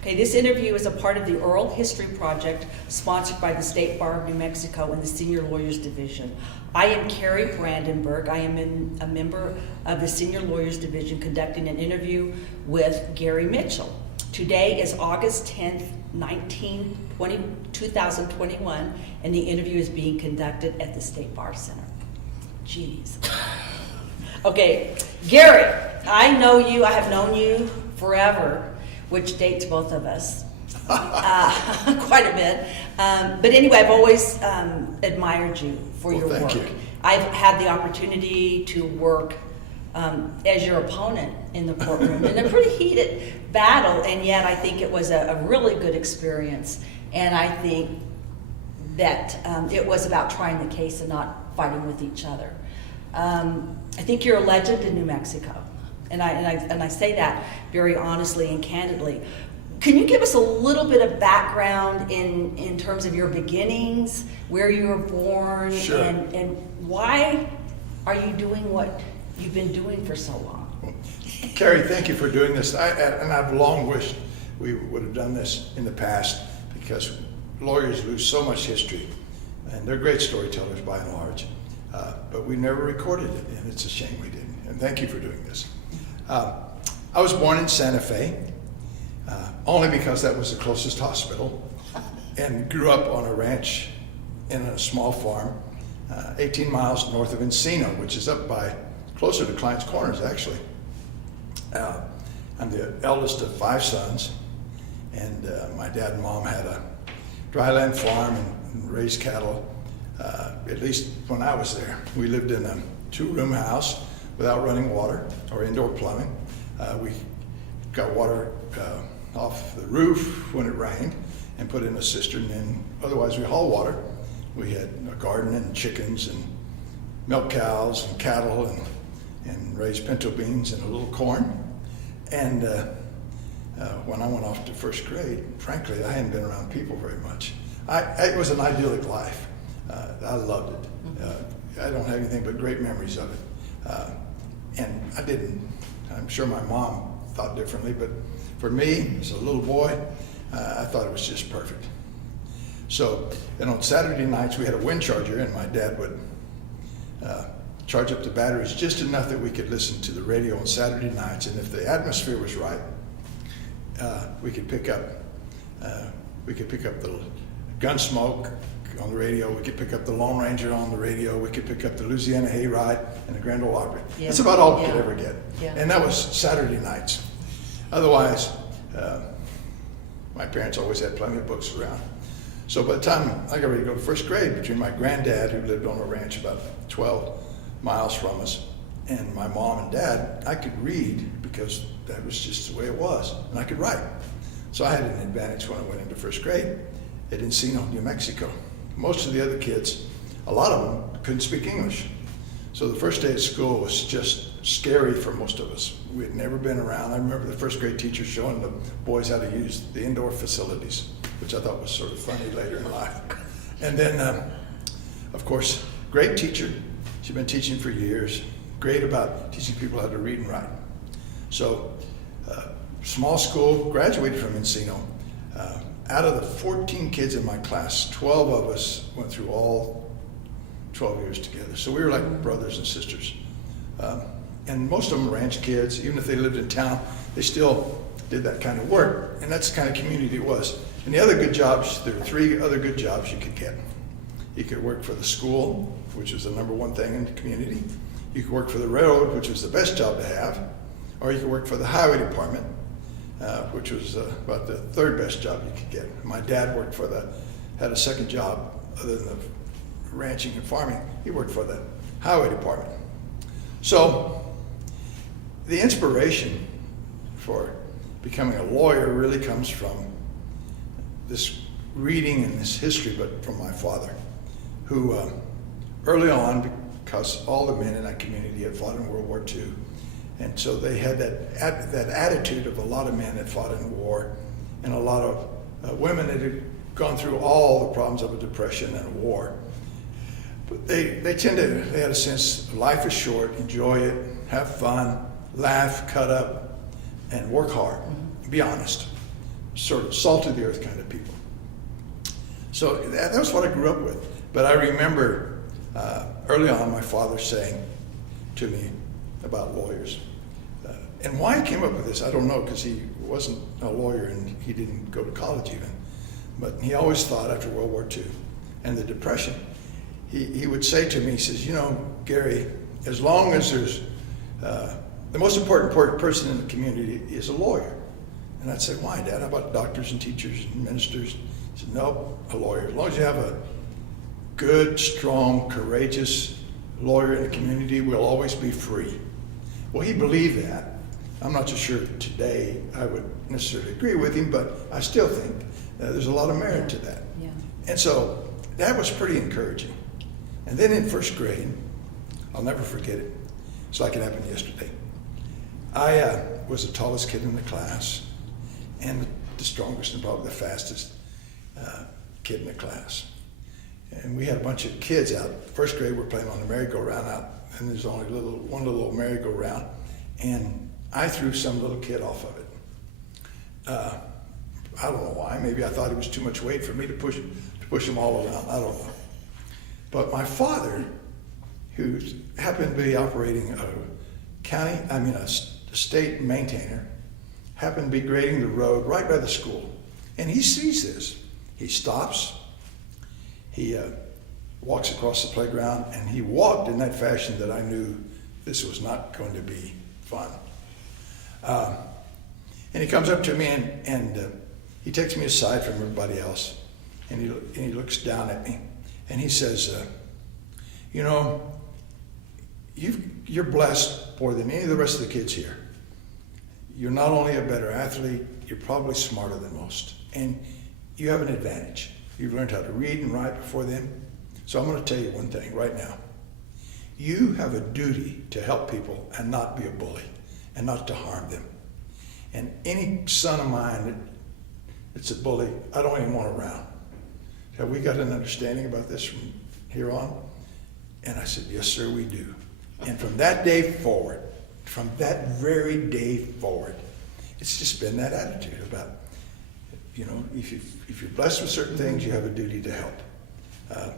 Okay, this interview is a part of the Oral History Project sponsored by the State Bar of New Mexico and the Senior Lawyers Division. I am Carrie Brandenburg. I am a member of the Senior Lawyers Division conducting an interview with Gary Mitchell. Today is August 10th, 2021, and the interview is being conducted at the State Bar Center. Jeez. Okay, Gary, I know you, I have known you forever, which dates both of us quite a bit. But anyway, I've always admired you for your work. Thank you. I've had the opportunity to work as your opponent in the courtroom in a pretty heated battle, and yet I think it was a really good experience. And I think that it was about trying the case and not fighting with each other. I think you're a legend in New Mexico. And I say that very honestly and candidly. Can you give us a little bit of background in terms of your beginnings, where you were born, Sure. and why are you doing what you've been doing for so long? Well, Carrie, thank you for doing this. And I've long wished we would have done this in the past, because lawyers lose so much history, and they're great storytellers by and large, but we never recorded it, and it's a shame we didn't. And thank you for doing this. I was born in Santa Fe, only because that was the closest hospital, and grew up on a ranch in a small farm, 18 miles north of Encino, which is up by closer to Clients Corners, actually. I'm the eldest of 5 sons, and my dad and mom had a dryland farm and raised cattle, at least when I was there. We lived in a 2-room house without running water or indoor plumbing. We got water off the roof when it rained and put in a cistern, and otherwise we haul water. We had a garden and chickens and milk cows and cattle and raised pinto beans and a little corn. And when I went off to first grade, frankly, I hadn't been around people very much. It was an idyllic life. I loved it. I don't have anything but great memories of it. And I'm sure my mom thought differently, but for me, as a little boy, I thought it was just perfect. So, and on Saturday nights, we had a wind charger, and my dad would charge up the batteries just enough that we could listen to the radio on Saturday nights, and if the atmosphere was right, we could pick up the Gunsmoke on the radio, we could pick up the Lone Ranger on the radio, we could pick up the Louisiana Hayride and the Grand Ole Opry. Yeah. That's about all we could ever get. Yeah. And that was Saturday nights. Otherwise, my parents always had plenty of books around. So by the time I got ready to go to first grade, between my granddad, who lived on a ranch about 12 miles from us, and my mom and dad, I could read because that was just the way it was, and I could write. So I had an advantage when I went into first grade at Encino, New Mexico. Most of the other kids, a lot of them couldn't speak English. So the first day at school was just scary for most of us. We had never been around. I remember the first grade teacher showing the boys how to use the indoor facilities, which I thought was sort of funny later in life. And then, of course, great teacher. She'd been teaching for years. Great about teaching people how to read and write. So, small school, graduated from Encino. Out of the 14 kids in my class, 12 of us went through all 12 years together. So we were like brothers and sisters. And most of them were ranch kids. Even if they lived in town, they still did that kind of work. And that's the kind of community it was. And the other good jobs, there were 3 other good jobs you could get. You could work for the school, which was the #1 thing in the community. You could work for the railroad, which was the best job to have. Or you could work for the highway department, which was about the 3rd best job you could get. My dad had a second job other than the ranching and farming. He worked for the highway department. So the inspiration for becoming a lawyer really comes from this reading and this history, but from my father, who early on, because all the men in that community had fought in World War II, and so they had that attitude of a lot of men that fought in war, and a lot of women that had gone through all the problems of a depression and a war. But they had a sense life is short, enjoy it, have fun, laugh, cut up, and work hard. Be honest. sort of salt of the earth kind of people. So that was what I grew up with. But I remember early on my father saying to me about lawyers. And why he came up with this, I don't know, because he wasn't a lawyer and he didn't go to college even. But he always thought after World War II and the Depression, he would say to me, he says, you know, Gary, as long as there's, the most important person in the community is a lawyer. And I'd say, why, Dad? How about doctors and teachers and ministers? He said, no, a lawyer. As long as you have a good, strong, courageous lawyer in the community, we'll always be free. Well, he believed that. I'm not so sure today I would necessarily agree with him, but I still think there's a lot of merit to that. Yeah. And so that was pretty encouraging. And then in first grade, I'll never forget it. It's like it happened yesterday. I was the tallest kid in the class and the strongest and probably the fastest kid in the class. And we had a bunch of kids out. First grade, we're playing on the merry-go-round out, and there's only one little merry-go-round. And I threw some little kid off of it. I don't know why. Maybe I thought it was too much weight for me to push them all around. I don't know. But my father, who happened to be operating a state maintainer, happened to be grading the road right by the school. And he sees this. He stops. He walks across the playground, and he walked in that fashion that I knew this was not going to be fun. And he comes up to me and he takes me aside from everybody else, and he looks down at me, and he says, you know, you're blessed more than any of the rest of the kids here. You're not only a better athlete, you're probably smarter than most, and you have an advantage. You've learned how to read and write before them. So I'm going to tell you one thing right now. You have a duty to help people and not be a bully and not to harm them. And any son of mine that's a bully, I don't even want around. Have we got an understanding about this from here on? And I said, yes, sir, we do. And from that day forward, from that very day forward, it's just been that attitude about, you know, if you're blessed with certain things, you have a duty to help. I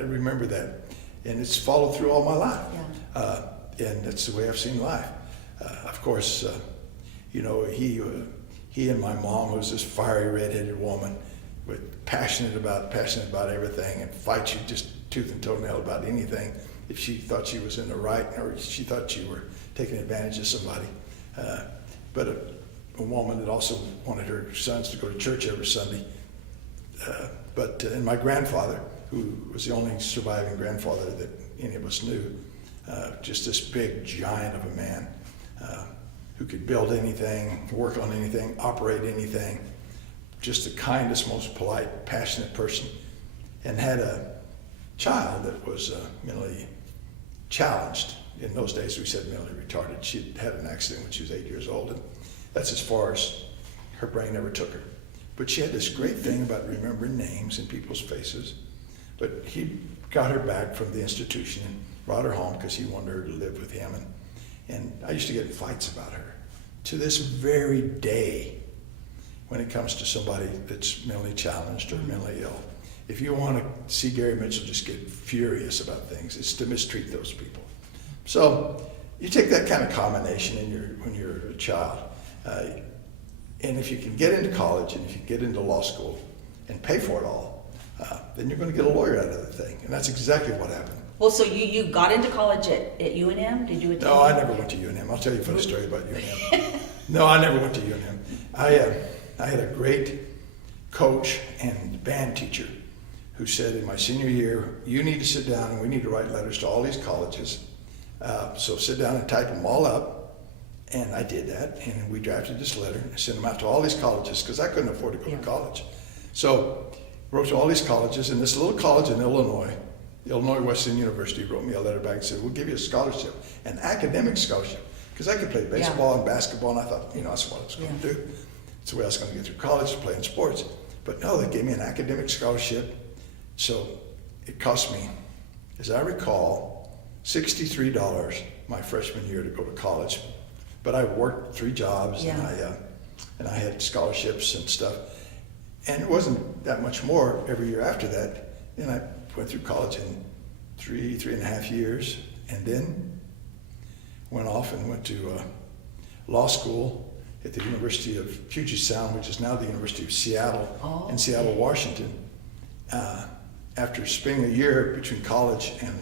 remember that. And it's followed through all my life. Yeah. And that's the way I've seen life. Of course, you know, he and my mom, who was this fiery red-headed woman, were passionate about everything, and fight you just tooth and toenail about anything if she thought she was in the right or she thought you were taking advantage of somebody. But a woman that also wanted her sons to go to church every Sunday. And my grandfather, who was the only surviving grandfather that any of us knew, just this big giant of a man who could build anything, work on anything, operate anything, just the kindest, most polite, passionate person, and had a child that was mentally challenged. In those days we said mentally retarded. She had an accident when she was 8 years old, and that's as far as her brain ever took her. But she had this great thing about remembering names and people's faces. But he got her back from the institution and brought her home because he wanted her to live with him. And I used to get in fights about her. To this very day, when it comes to somebody that's mentally challenged or mentally ill, if you want to see Gary Mitchell just get furious about things, it's to mistreat those people. So you take that kind of combination when you're a child, and if you can get into college and if you get into law school and pay for it all, then you're going to get a lawyer out of the thing. And that's exactly what happened. Well, so you got into college at UNM? Did you attend? No, I never went to UNM. I'll tell you a funny story about UNM. No, I never went to UNM. I had a great coach and band teacher who said in my senior year, you need to sit down and we need to write letters to all these colleges. So sit down and type them all up. And I did that, and we drafted this letter and sent them out to all these colleges because I couldn't afford to go to college. So wrote to all these colleges, and this little college in Illinois, Illinois Wesleyan University, wrote me a letter back and said, we'll give you a scholarship, an academic scholarship, because I could play baseball and basketball, and I thought, that's what I was going to do. It's the way I was going to get through college, playing sports. But no, they gave me an academic scholarship. So it cost me, as I recall, $63 my freshman year to go to college. But I worked 3 jobs, and and I had scholarships and stuff. And it wasn't that much more every year after that. And I went through college in 3.5 years, and then went off and went to law school at the University of Puget Sound, which is now the University of Seattle, in Seattle, Washington, after spending a year between college and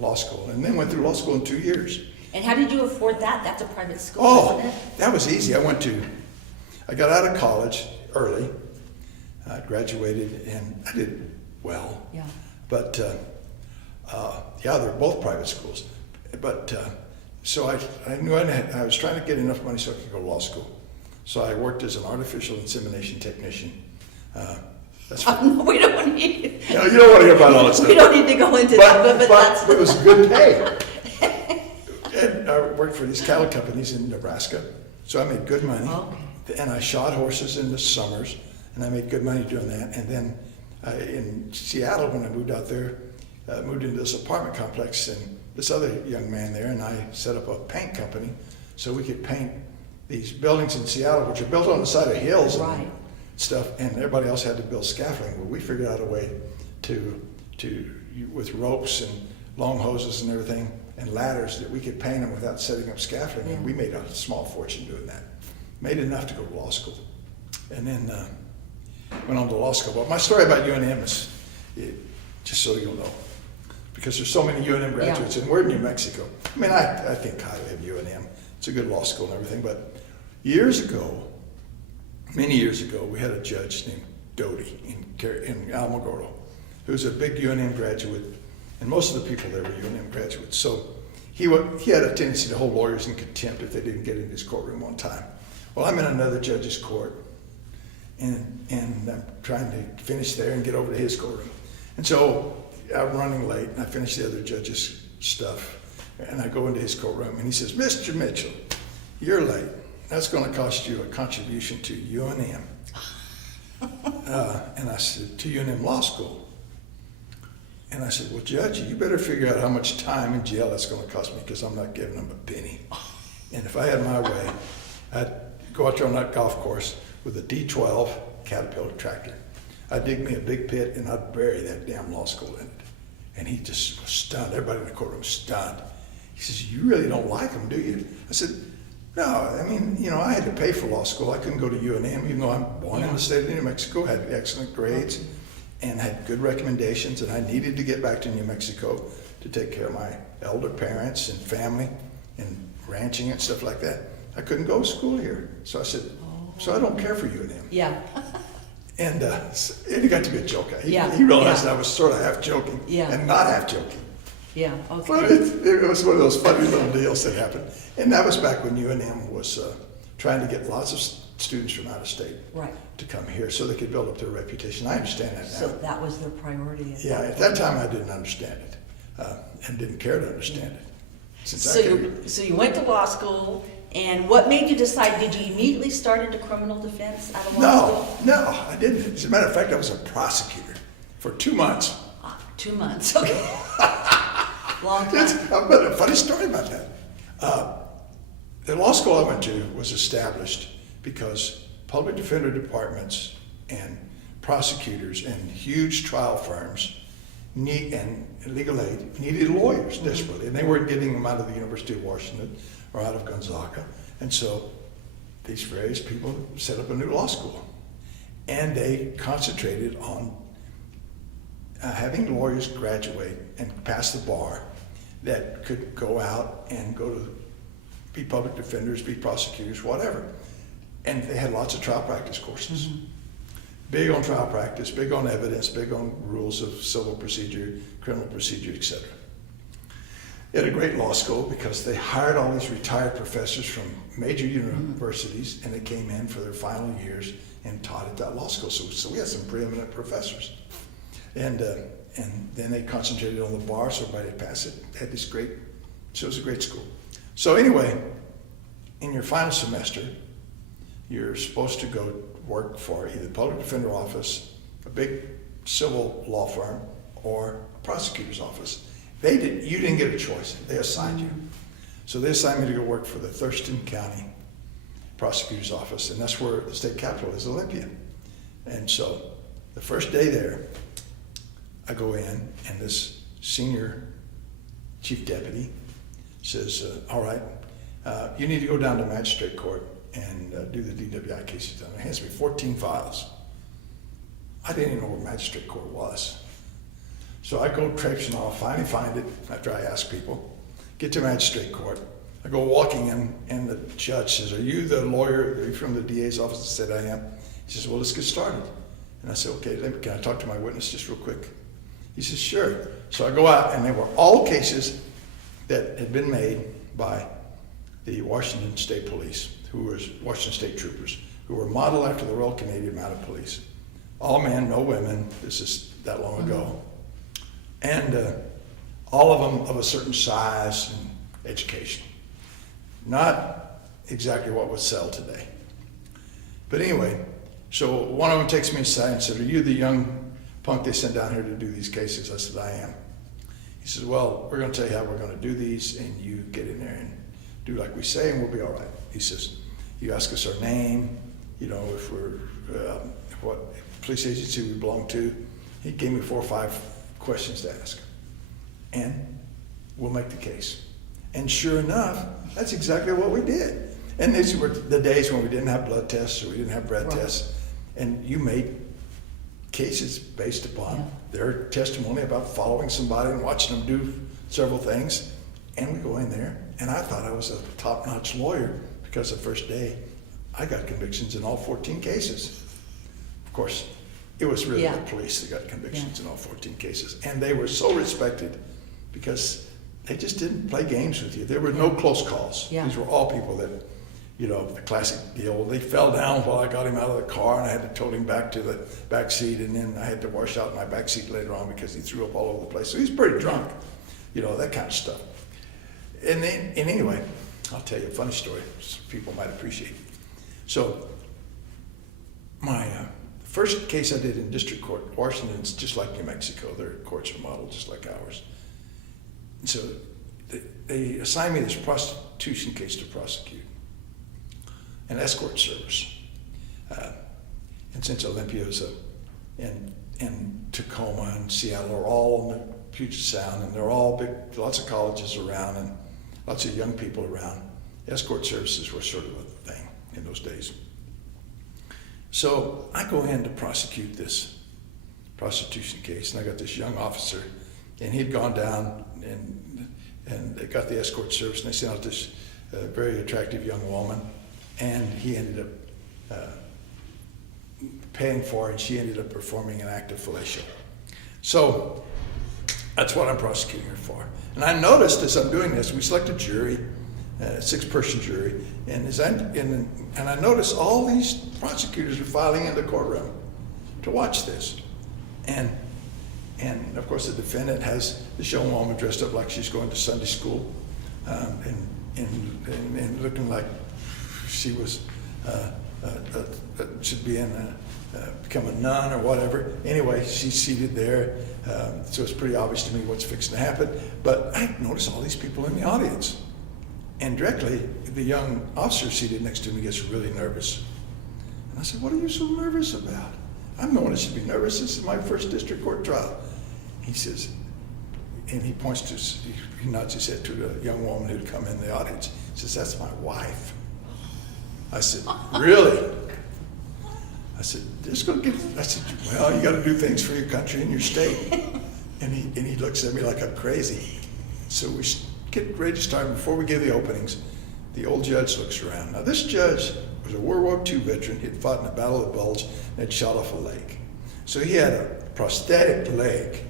law school, and then went through law school in 2 years. And how did you afford that? That's a private school, Oh, isn't it? that was easy. I got out of college early. I graduated, and I did well. Yeah. But they're both private schools. But so I knew I was trying to get enough money so I could go to law school. So I worked as an artificial insemination technician. That's We don't need. you don't want to hear about all that stuff. We don't need to go into that, but that's. It was good pay. And I worked for these cattle companies in Nebraska, so I made good money. Okay. And I shot horses in the summers, and I made good money doing that. And then in Seattle, when I moved out there, moved into this apartment complex, and this other young man there and I set up a paint company so we could paint these buildings in Seattle, which are built on the side of hills and stuff, and everybody else had to build scaffolding. Well, we figured out a way to with ropes and long hoses and everything and ladders that we could paint them without setting up scaffolding. And we made a small fortune doing that. Made enough to go to law school. And then went on to law school. But my story about UNM is, just so you'll know, because there's so many UNM graduates, and we're in New Mexico. I mean, I think highly of UNM. It's a good law school and everything, but years ago, many years ago, we had a judge named Doty in Alamogordo, who was a big UNM graduate, and most of the people there were UNM graduates. So he had a tendency to hold lawyers in contempt if they didn't get in his courtroom on time. Well, I'm in another judge's court, and I'm trying to finish there and get over to his courtroom. And so I'm running late, and I finish the other judge's stuff, and I go into his courtroom, and he says, "Mr. Mitchell, you're late. That's going to cost you a contribution to UNM." And I said, "To UNM Law School?" And I said, "Well, Judge, you better figure out how much time in jail that's going to cost me, because I'm not giving them a penny. And if I had my way, I'd go out there on that golf course with a D12 Caterpillar tractor. I'd dig me a big pit, and I'd bury that damn law school in it." And he just was stunned. Everybody in the courtroom was stunned. He says, "You really don't like them, do you?" I said, "No, I mean, I had to pay for law school. I couldn't go to UNM, even though I'm born in the state of New Mexico, had excellent grades, and had good recommendations, and I needed to get back to New Mexico to take care of my elder parents and family and ranching and stuff like that. I couldn't go to school here." So I said, "So I don't care for UNM." Yeah. And it got to be a joke. He realized I was sort of half joking and not half joking. Yeah, okay. But it was one of those funny little deals that happened. And that was back when UNM was trying to get lots of students from out of state to come here so they could build up their reputation. I understand that now. So that was their priority. At that time I didn't understand it and didn't care to understand it. So you went to law school, and what made you decide? Did you immediately start into criminal defense out of law school? No, I didn't. As a matter of fact, I was a prosecutor for 2 months. 2 months, okay. Long time. I've got a funny story about that. The law school I went to was established because public defender departments and prosecutors and huge trial firms and legal aid needed lawyers desperately, and they weren't getting them out of the University of Washington or out of Gonzaga. And so these various people set up a new law school, and they concentrated on having lawyers graduate and pass the bar that could go out and go to be public defenders, be prosecutors, whatever. And they had lots of trial practice courses. Big on trial practice, big on evidence, big on rules of civil procedure, criminal procedure, etc. They had a great law school because they hired all these retired professors from major universities, and they came in for their final years and taught at that law school. So we had some preeminent professors. And then they concentrated on the bar so everybody would pass it. They had this great, so it was a great school. So anyway, in your final semester, you're supposed to go work for either the public defender office, a big civil law firm, or a prosecutor's office. You didn't get a choice. They assigned you. So they assigned me to go work for the Thurston County prosecutor's office, and that's where the state capitol is, Olympia. And so the first day there, I go in, and this senior chief deputy says, all right, you need to go down to magistrate court and do the DWI cases down. He hands me 14 files. I didn't even know where magistrate court was. So I go traipsing off, finally find it after I ask people, get to magistrate court. I go walking in, and the judge says, are you the lawyer? Are you from the DA's office? I said, I am. He says, well, let's get started. And I said, okay, can I talk to my witness just real quick? He says, sure. So I go out, and they were all cases that had been made by the Washington State Police, Washington State Troopers, who were modeled after the Royal Canadian Mounted Police. All men, no women. This is that long ago. And all of them of a certain size and education. Not exactly what would sell today. But anyway, so one of them takes me aside and said, are you the young punk they sent down here to do these cases? I said, I am. He says, well, we're going to tell you how we're going to do these, and you get in there and do like we say, and we'll be all right. He says, you ask us our name, if we're, what police agency we belong to. He gave me 4 or 5 questions to ask, and we'll make the case. And sure enough, that's exactly what we did. And these were the days when we didn't have blood tests or we didn't have breath tests, and you made cases based upon their testimony about following somebody and watching them do several things. And we go in there, and I thought I was a top-notch lawyer because the first day I got convictions in all 14 cases. Of course, it was really the police that got convictions in all 14 cases. And they were so respected because they just didn't play games with you. There were no close calls. These were all people that, the classic deal. They fell down while I got him out of the car, and I had to tote him back to the back seat, and then I had to wash out my back seat later on because he threw up all over the place. So he's pretty drunk, that kind of stuff. And anyway, I'll tell you a funny story people might appreciate. So my first case I did in district court, Washington's just like New Mexico. Their courts are modeled just like ours. And so they assigned me this prostitution case to prosecute, an escort service. And since Olympia's and Tacoma and Seattle are all in the Puget Sound, and they're all big, lots of colleges around and lots of young people around, escort services were sort of a thing in those days. So I go in to prosecute this prostitution case, and I got this young officer, and he'd gone down and they got the escort service, and they sent out this very attractive young woman, and he ended up paying for her, and she ended up performing an act of fellatio. So that's what I'm prosecuting her for. And I noticed as I'm doing this, we select a jury, a 6-person jury, and I noticed all these prosecutors are filing in the courtroom to watch this. And of course the defendant has this young woman dressed up like she's going to Sunday school, and looking like she was should be become a nun or whatever. Anyway, she's seated there, so it's pretty obvious to me what's fixing to happen. But I notice all these people in the audience, and directly the young officer seated next to me gets really nervous. And I said, "What are you so nervous about?" "I'm the one that should be nervous. This is my first district court trial." He says, and he points to, he nods his head to the young woman who'd come in the audience. He says, "That's my wife." I said, "Really?" I said, I said, "Well, you got to do things for your country and your state." And he looks at me like I'm crazy. So we get ready to start. Before we give the openings, the old judge looks around. Now this judge was a World War II veteran. He'd fought in the Battle of the Bulge and had shot off a leg. So he had a prosthetic leg,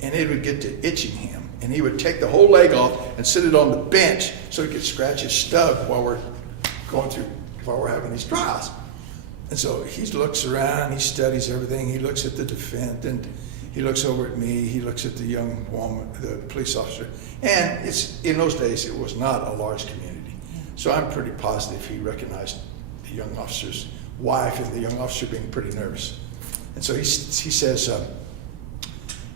and it would get to itching him. And he would take the whole leg off and sit it on the bench so he could scratch his stub while we're having these trials. And so he looks around, he studies everything, he looks at the defendant, he looks over at me, he looks at the young woman, the police officer. And in those days, it was not a large community. So I'm pretty positive he recognized the young officer's wife and the young officer being pretty nervous. And so he says to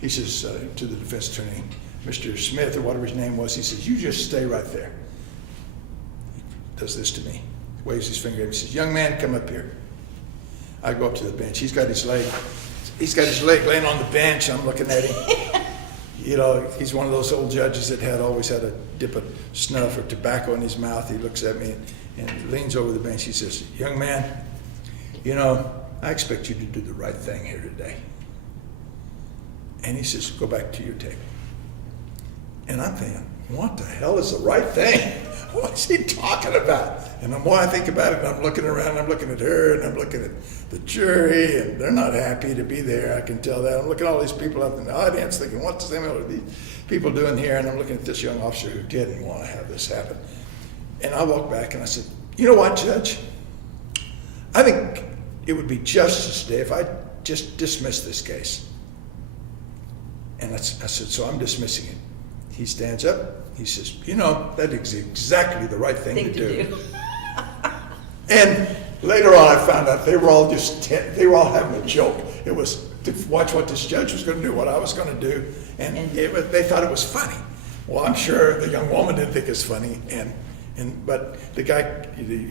the defense attorney, Mr. Smith, or whatever his name was, he says, "You just stay right there." He does this to me. waves his finger at me. He says, "Young man, come up here." I go up to the bench. He's got his leg laying on the bench. I'm looking at him. You know, he's one of those old judges that always had a dip of snuff or tobacco in his mouth. He looks at me and leans over the bench. He says, "Young man, you know, I expect you to do the right thing here today." And he says, "Go back to your table." And I'm thinking, what the hell is the right thing? What's he talking about? And the more I think about it, I'm looking around, I'm looking at her, and I'm looking at the jury, and they're not happy to be there. I can tell that. I'm looking at all these people out in the audience thinking, what the hell are these people doing here? And I'm looking at this young officer who didn't want to have this happen. And I walked back and I said, "You know what, Judge? I think it would be justice today if I just dismissed this case." And I said, "So I'm dismissing it." He stands up. He says, "You know, that is exactly the right thing to do." And later on, I found out they were all having a joke. It was to watch what this judge was going to do, what I was going to do, and they thought it was funny. Well, I'm sure the young woman didn't think it was funny, but the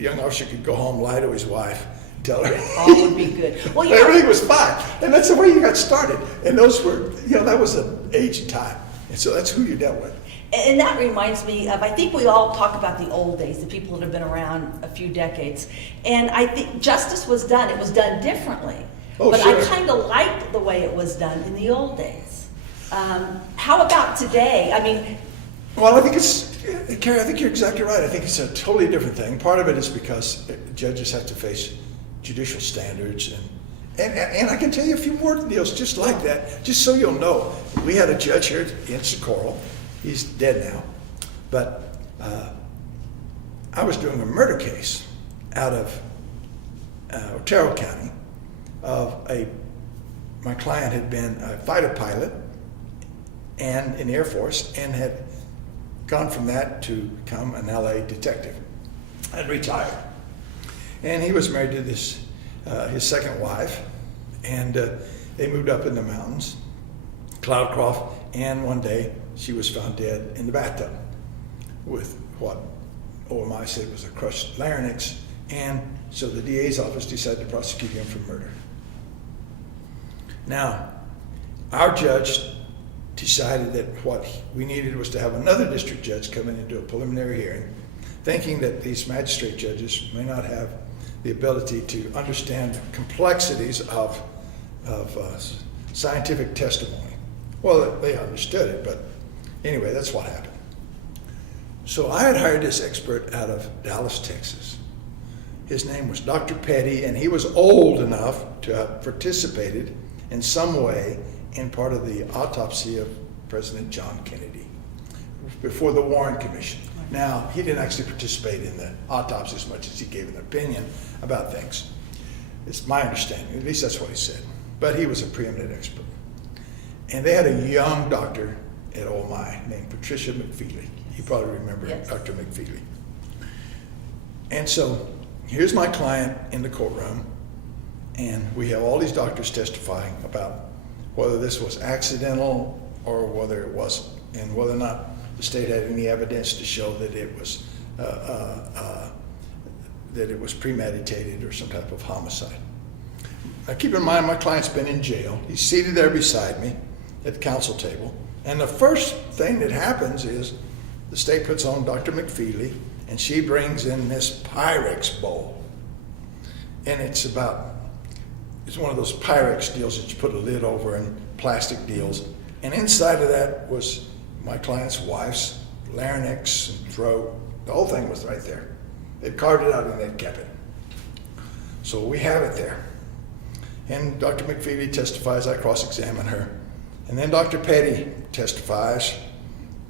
young officer could go home, lie to his wife, tell her all would be good. Well, everything was fine, and that's the way you got started. And those were, that was an age and time. And so that's who you dealt with. And that reminds me of, I think we all talk about the old days, the people that have been around a few decades. And I think justice was done. It was done differently. Oh, but sure. I kind of liked the way it was done in the old days. How about today? I mean... Well, I think Carrie, I think you're exactly right. I think it's a totally different thing. Part of it is because judges have to face judicial standards and I can tell you a few more deals just like that, just so you'll know. We had a judge here in Socorro. He's dead now. But I was doing a murder case out of Otero County my client had been a fighter pilot and in the Air Force and had gone from that to become an LA detective and retired. And he was married to his second wife, and they moved up in the mountains, Cloudcroft, and one day she was found dead in the bathtub with what OMI said was a crushed larynx, and so the DA's office decided to prosecute him for murder. Now, our judge decided that what we needed was to have another district judge come in and do a preliminary hearing, thinking that these magistrate judges may not have the ability to understand the complexities of scientific testimony. Well, they understood it, but anyway, that's what happened. So I had hired this expert out of Dallas, Texas. His name was Dr. Petty, and he was old enough to have participated in some way in part of the autopsy of President John Kennedy before the Warren Commission. Now, he didn't actually participate in the autopsy as much as he gave an opinion about things. It's my understanding, at least that's what he said. But he was a preeminent expert. And they had a young doctor at OMI named Patricia McFeely. You probably remember Yes. Dr. McFeely. And so here's my client in the courtroom, and we have all these doctors testifying about whether this was accidental or whether it wasn't, and whether or not the state had any evidence to show that it was premeditated or some type of homicide. Now keep in mind, my client's been in jail. He's seated there beside me at the counsel table, and the first thing that happens is the state puts on Dr. McFeely, and she brings in this Pyrex bowl. And it's one of those Pyrex deals that you put a lid over and plastic deals. And inside of that was my client's wife's larynx and throat. The whole thing was right there. They carved it out and they kept it. So we have it there. And Dr. McFeely testifies, I cross-examine her. And then Dr. Petty testifies,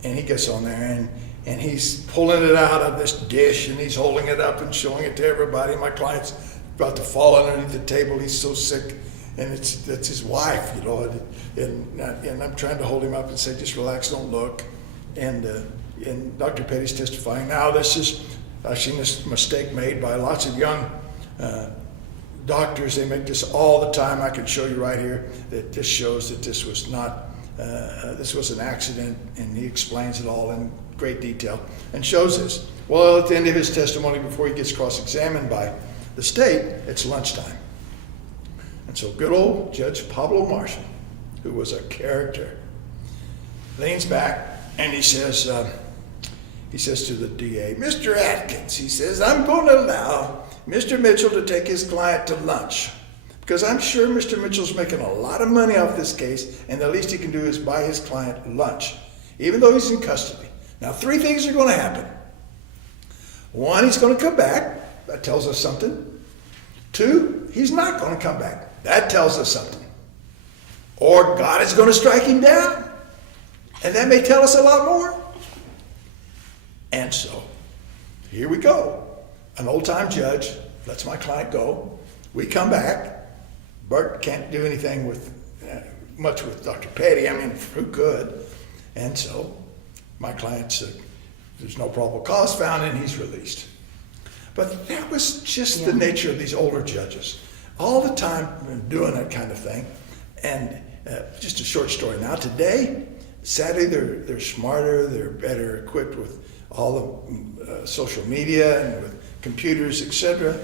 and he gets on there and he's pulling it out of this dish and he's holding it up and showing it to everybody. My client's about to fall underneath the table. He's so sick, and that's his wife, and I'm trying to hold him up and say, just relax, don't look. And Dr. Petty's testifying. Now I've seen this mistake made by lots of young doctors. They make this all the time. I can show you right here that this shows that this was not, this was an accident, and he explains it all in great detail and shows this. Well, at the end of his testimony, before he gets cross-examined by the state, it's lunchtime. And so good old Judge Pablo Marshall, who was a character, leans back and he says to the DA, Mr. Atkins, he says, I'm going to allow Mr. Mitchell to take his client to lunch because I'm sure Mr. Mitchell's making a lot of money off this case and the least he can do is buy his client lunch, even though he's in custody. Now, 3 things are going to happen. 1, he's going to come back. That tells us something. 2, he's not going to come back. That tells us something. Or God is going to strike him down. And that may tell us a lot more. And so, here we go. An old-time judge lets my client go. We come back. Bert can't do anything with much with Dr. Petty. I mean, who could? And so, my client said, there's no probable cause found and he's released. But that was just the nature of these older judges. All the time doing that kind of thing. And just a short story now. Today, sadly, they're smarter, they're better equipped with all the social media and with computers, etc.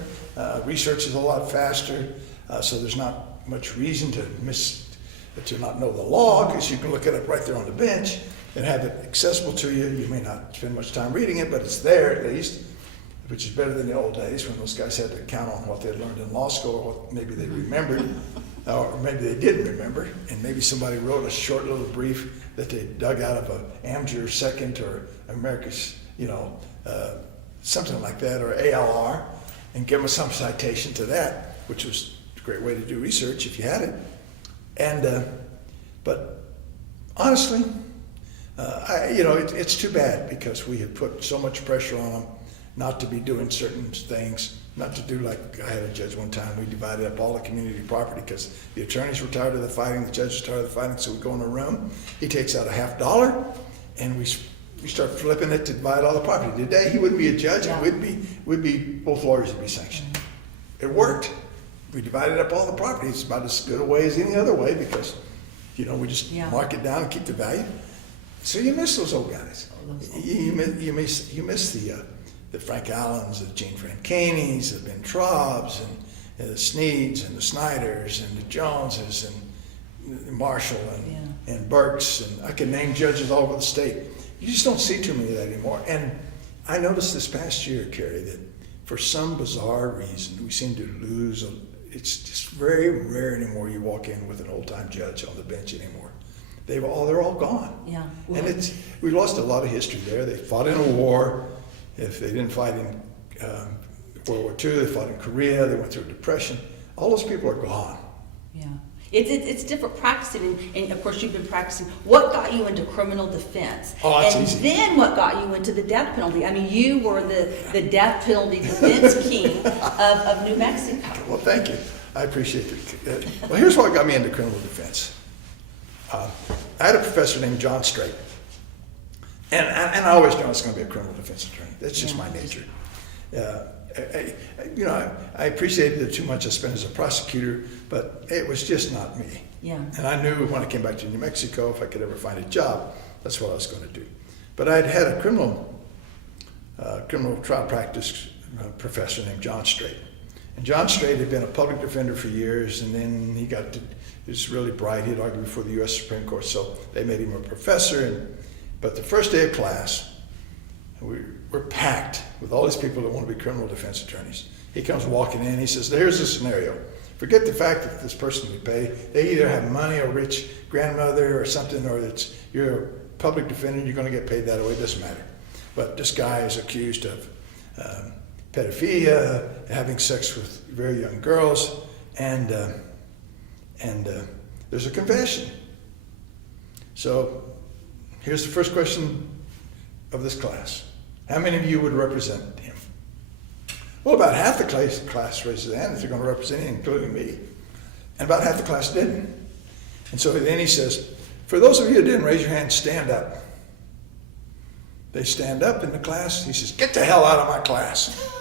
Research is a lot faster, so there's not much reason to not know the law because you can look it up right there on the bench and have it accessible to you. You may not spend much time reading it, but it's there at least, which is better than the old days when those guys had to count on what they had learned in law school or what maybe they remembered, or maybe they didn't remember, and maybe somebody wrote a short little brief that they dug out of an Amateur Second or America's, something like that, or ALR, and give them some citation to that, which was a great way to do research if you had it. And but honestly, it's too bad because we have put so much pressure on them not to be doing certain things, not to do like I had a judge one time, we divided up all the community property because the attorneys were tired of the fighting, the judge was tired of the fighting, so we go in a room, he takes out $50 and we start flipping it to divide all the property. Today he wouldn't be a judge, we'd be both lawyers would be sanctioned. It worked. We divided up all the property. It's about as good a way as any other way because, we just mark it down and keep the value. So you miss those old guys. You miss the Frank Allens, the Gene Francanis, the Ben Traubs, and the Sneeds, and the Snyders, and the Joneses, and Marshall, and Burks, and I can name judges all over the state. You just don't see too many of that anymore. And I noticed this past year, Carrie, that for some bizarre reason, we seem to lose. It's just very rare anymore you walk in with an old-time judge on the bench anymore. They're all gone. Yeah. Well, and we lost a lot of history there. They fought in a war. If they didn't fight in World War II, they fought in Korea. They went through a depression. All those people are gone. Yeah. It's different practicing, and of course you've been practicing. What got you into criminal defense? Oh, that's and easy. Then what got you into the death penalty? I mean, you were the death penalty defense king of New Mexico. Well, thank you. I appreciate it. Well, here's what got me into criminal defense. I had a professor named John Strait, and I always knew I was going to be a criminal defense attorney. That's just my nature. I appreciated it too much I spent as a prosecutor, but it was just not me. Yeah. And I knew when I came back to New Mexico, if I could ever find a job, that's what I was going to do. But I'd had a criminal trial practice professor named John Strait. And John Strait had been a public defender for years, and then he was really bright. He had argued before the U.S. Supreme Court, so they made him a professor. But the first day of class, we're packed with all these people that want to be criminal defense attorneys. He comes walking in, he says, here's the scenario. Forget the fact that this person we pay, they either have money or rich grandmother or something, or you're a public defender and you're going to get paid that way, it doesn't matter. But this guy is accused of pedophilia, having sex with very young girls, and there's a confession. So here's the first question of this class. How many of you would represent him? Well, about half the class raises their hand if they're going to represent him, including me. And about half the class didn't. And so then he says, for those of you who didn't raise your hand, stand up. They stand up in the class. He says, get the hell out of my class.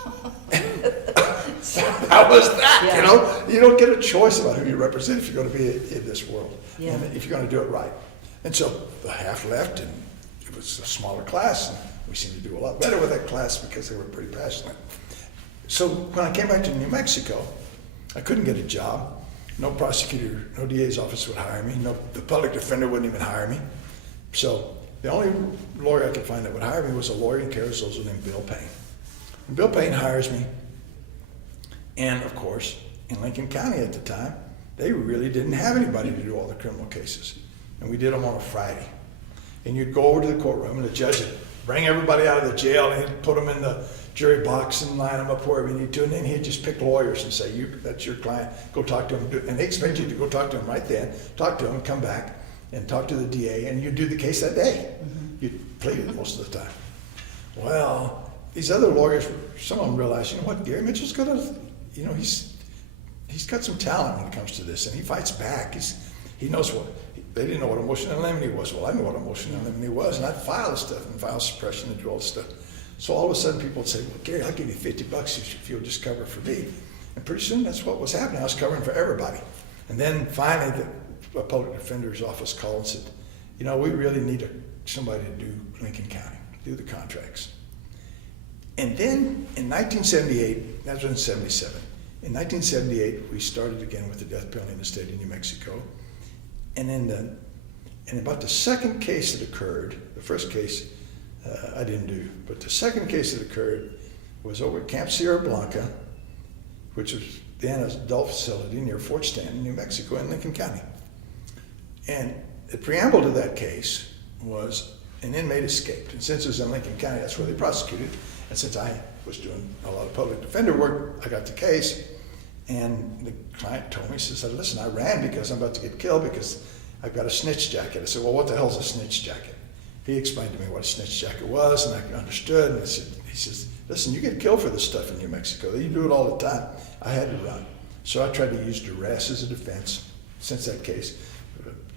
How was that? Yeah. You don't get a choice about who you represent if you're going to be in this world. Yeah. And if you're going to do it right. And so the half left, and it was a smaller class, and we seemed to do a lot better with that class because they were pretty passionate. So when I came back to New Mexico, I couldn't get a job. No prosecutor, no DA's office would hire me. No, the public defender wouldn't even hire me. So the only lawyer I could find that would hire me was a lawyer in Carrizozo named Bill Payne. And Bill Payne hires me, and of course, in Lincoln County at the time, they really didn't have anybody to do all the criminal cases. And we did them on a Friday. And you'd go over to the courtroom, and the judge would bring everybody out of the jail, and he'd put them in the jury box and line them up wherever you need to, and then he'd just pick lawyers and say, that's your client, go talk to him. And they expect you to go talk to him right then, talk to him, come back, and talk to the DA, and you do the case that day. You plead it most of the time. Well, these other lawyers, some of them realized, you know what, Gary Mitchell's got he's got some talent when it comes to this, and he fights back. He knows what, they didn't know what a motion in limine was. Well, I knew what a motion in limine was, and I'd file the stuff, and file suppression, and do all the stuff. So all of a sudden people would say, well, Gary, I'll give you $50 if you'll just cover for me. And pretty soon that's what was happening. I was covering for everybody. And then finally the public defender's office called and said, you know, we really need somebody to do Lincoln County, do the contracts. And then in 1978, that was in 77, in 1978 we started again with the death penalty in the state of New Mexico. And in about the second case that occurred, the first case I didn't do, but the second case that occurred was over at Camp Sierra Blanca, which was then an adult facility near Fort Stanton, New Mexico, in Lincoln County. And the preamble to that case was an inmate escaped. And since it was in Lincoln County, that's where they prosecuted. And since I was doing a lot of public defender work, I got the case. And the client told me, he says, listen, I ran because I'm about to get killed because I've got a snitch jacket. I said, well, what the hell's a snitch jacket? He explained to me what a snitch jacket was, and I understood. And he says, listen, you get killed for this stuff in New Mexico. You do it all the time. I had to run. So I tried to use duress as a defense. Since that case,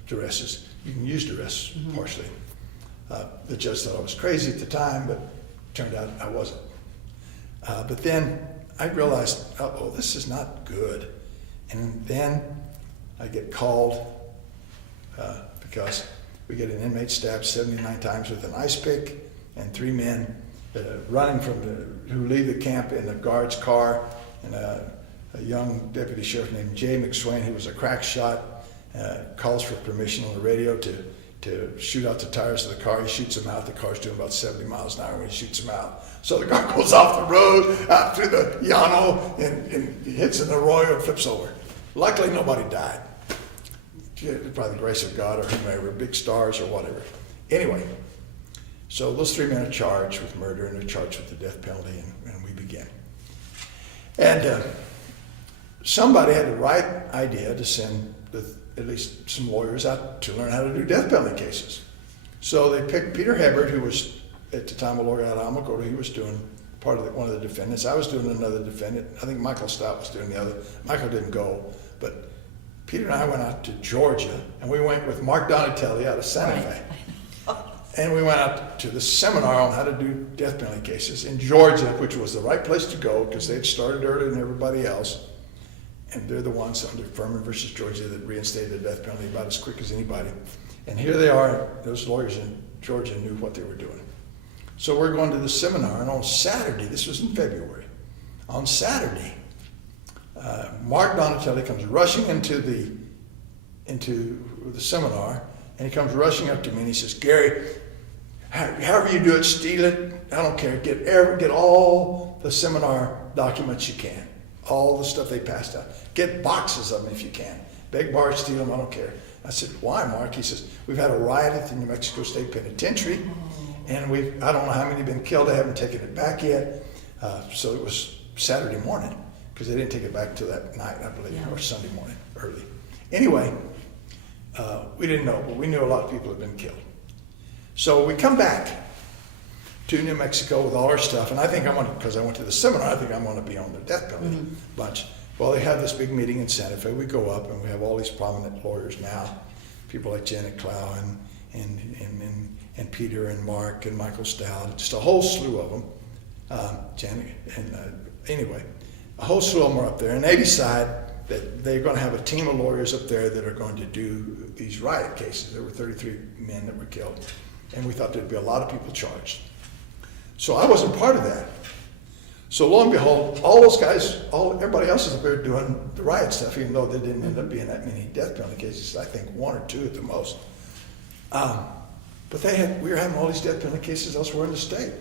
you can use duress partially. The judge thought I was crazy at the time, but turned out I wasn't. But then I realized, oh, this is not good. And then I get called because we get an inmate stabbed 79 times with an ice pick, and 3 men running who leave the camp in the guard's car, and a young deputy sheriff named Jay McSwain, who was a crack shot, calls for permission on the radio to shoot out the tires of the car. He shoots them out. The car's doing about 70 miles an hour when he shoots them out. So the car goes off the road, out through the Llano, and hits an arroyo and flips over. Luckily, nobody died. By the grace of God or whomever, big stars or whatever. Anyway, so those 3 men are charged with murder, and they're charged with the death penalty, and we begin. And somebody had the right idea to send at least some lawyers out to learn how to do death penalty cases. So they picked Peter Hebert, who was at the time a lawyer out of Alamogordo. He was doing one of the defendants. I was doing another defendant. I think Michael Stout was doing the other. Michael didn't go, but Peter and I went out to Georgia, and we went with Mark Donatelli out of Santa Fe. And we went out to the seminar on how to do death penalty cases in Georgia, which was the right place to go because they had started earlier than everybody else. And they're the ones under Furman versus Georgia that reinstated the death penalty about as quick as anybody. And here they are, those lawyers in Georgia knew what they were doing. So we're going to the seminar, and on Saturday, this was in February, on Saturday, Mark Donatelli comes rushing into the seminar, and he comes rushing up to me and he says, Gary, however you do it, steal it, I don't care, get all the seminar documents you can, all the stuff they passed out. Get boxes of them if you can. Beg, borrow, steal them, I don't care. I said, why, Mark? He says, we've had a riot at the New Mexico State Penitentiary, and I don't know how many have been killed, I haven't taken it back yet. So it was Saturday morning, because they didn't take it back till that night, I believe, or Sunday morning, early. Anyway, we didn't know, but we knew a lot of people had been killed. So we come back to New Mexico with all our stuff, and I think because I went to the seminar, I think I'm going to be on the death penalty bunch. Well, they have this big meeting in Santa Fe. We go up, and we have all these prominent lawyers now, people like Janet Clow and Peter and Mark and Michael Stout, just a whole slew of them. Anyway, a whole slew of them are up there, and they decide that they're going to have a team of lawyers up there that are going to do these riot cases. There were 33 men that were killed. and we thought there'd be a lot of people charged. So I wasn't part of that. So lo and behold, all those guys, everybody else is up there doing the riot stuff, even though there didn't end up being that many death penalty cases. I think 1 or 2 at the most. But we were having all these death penalty cases elsewhere in the state.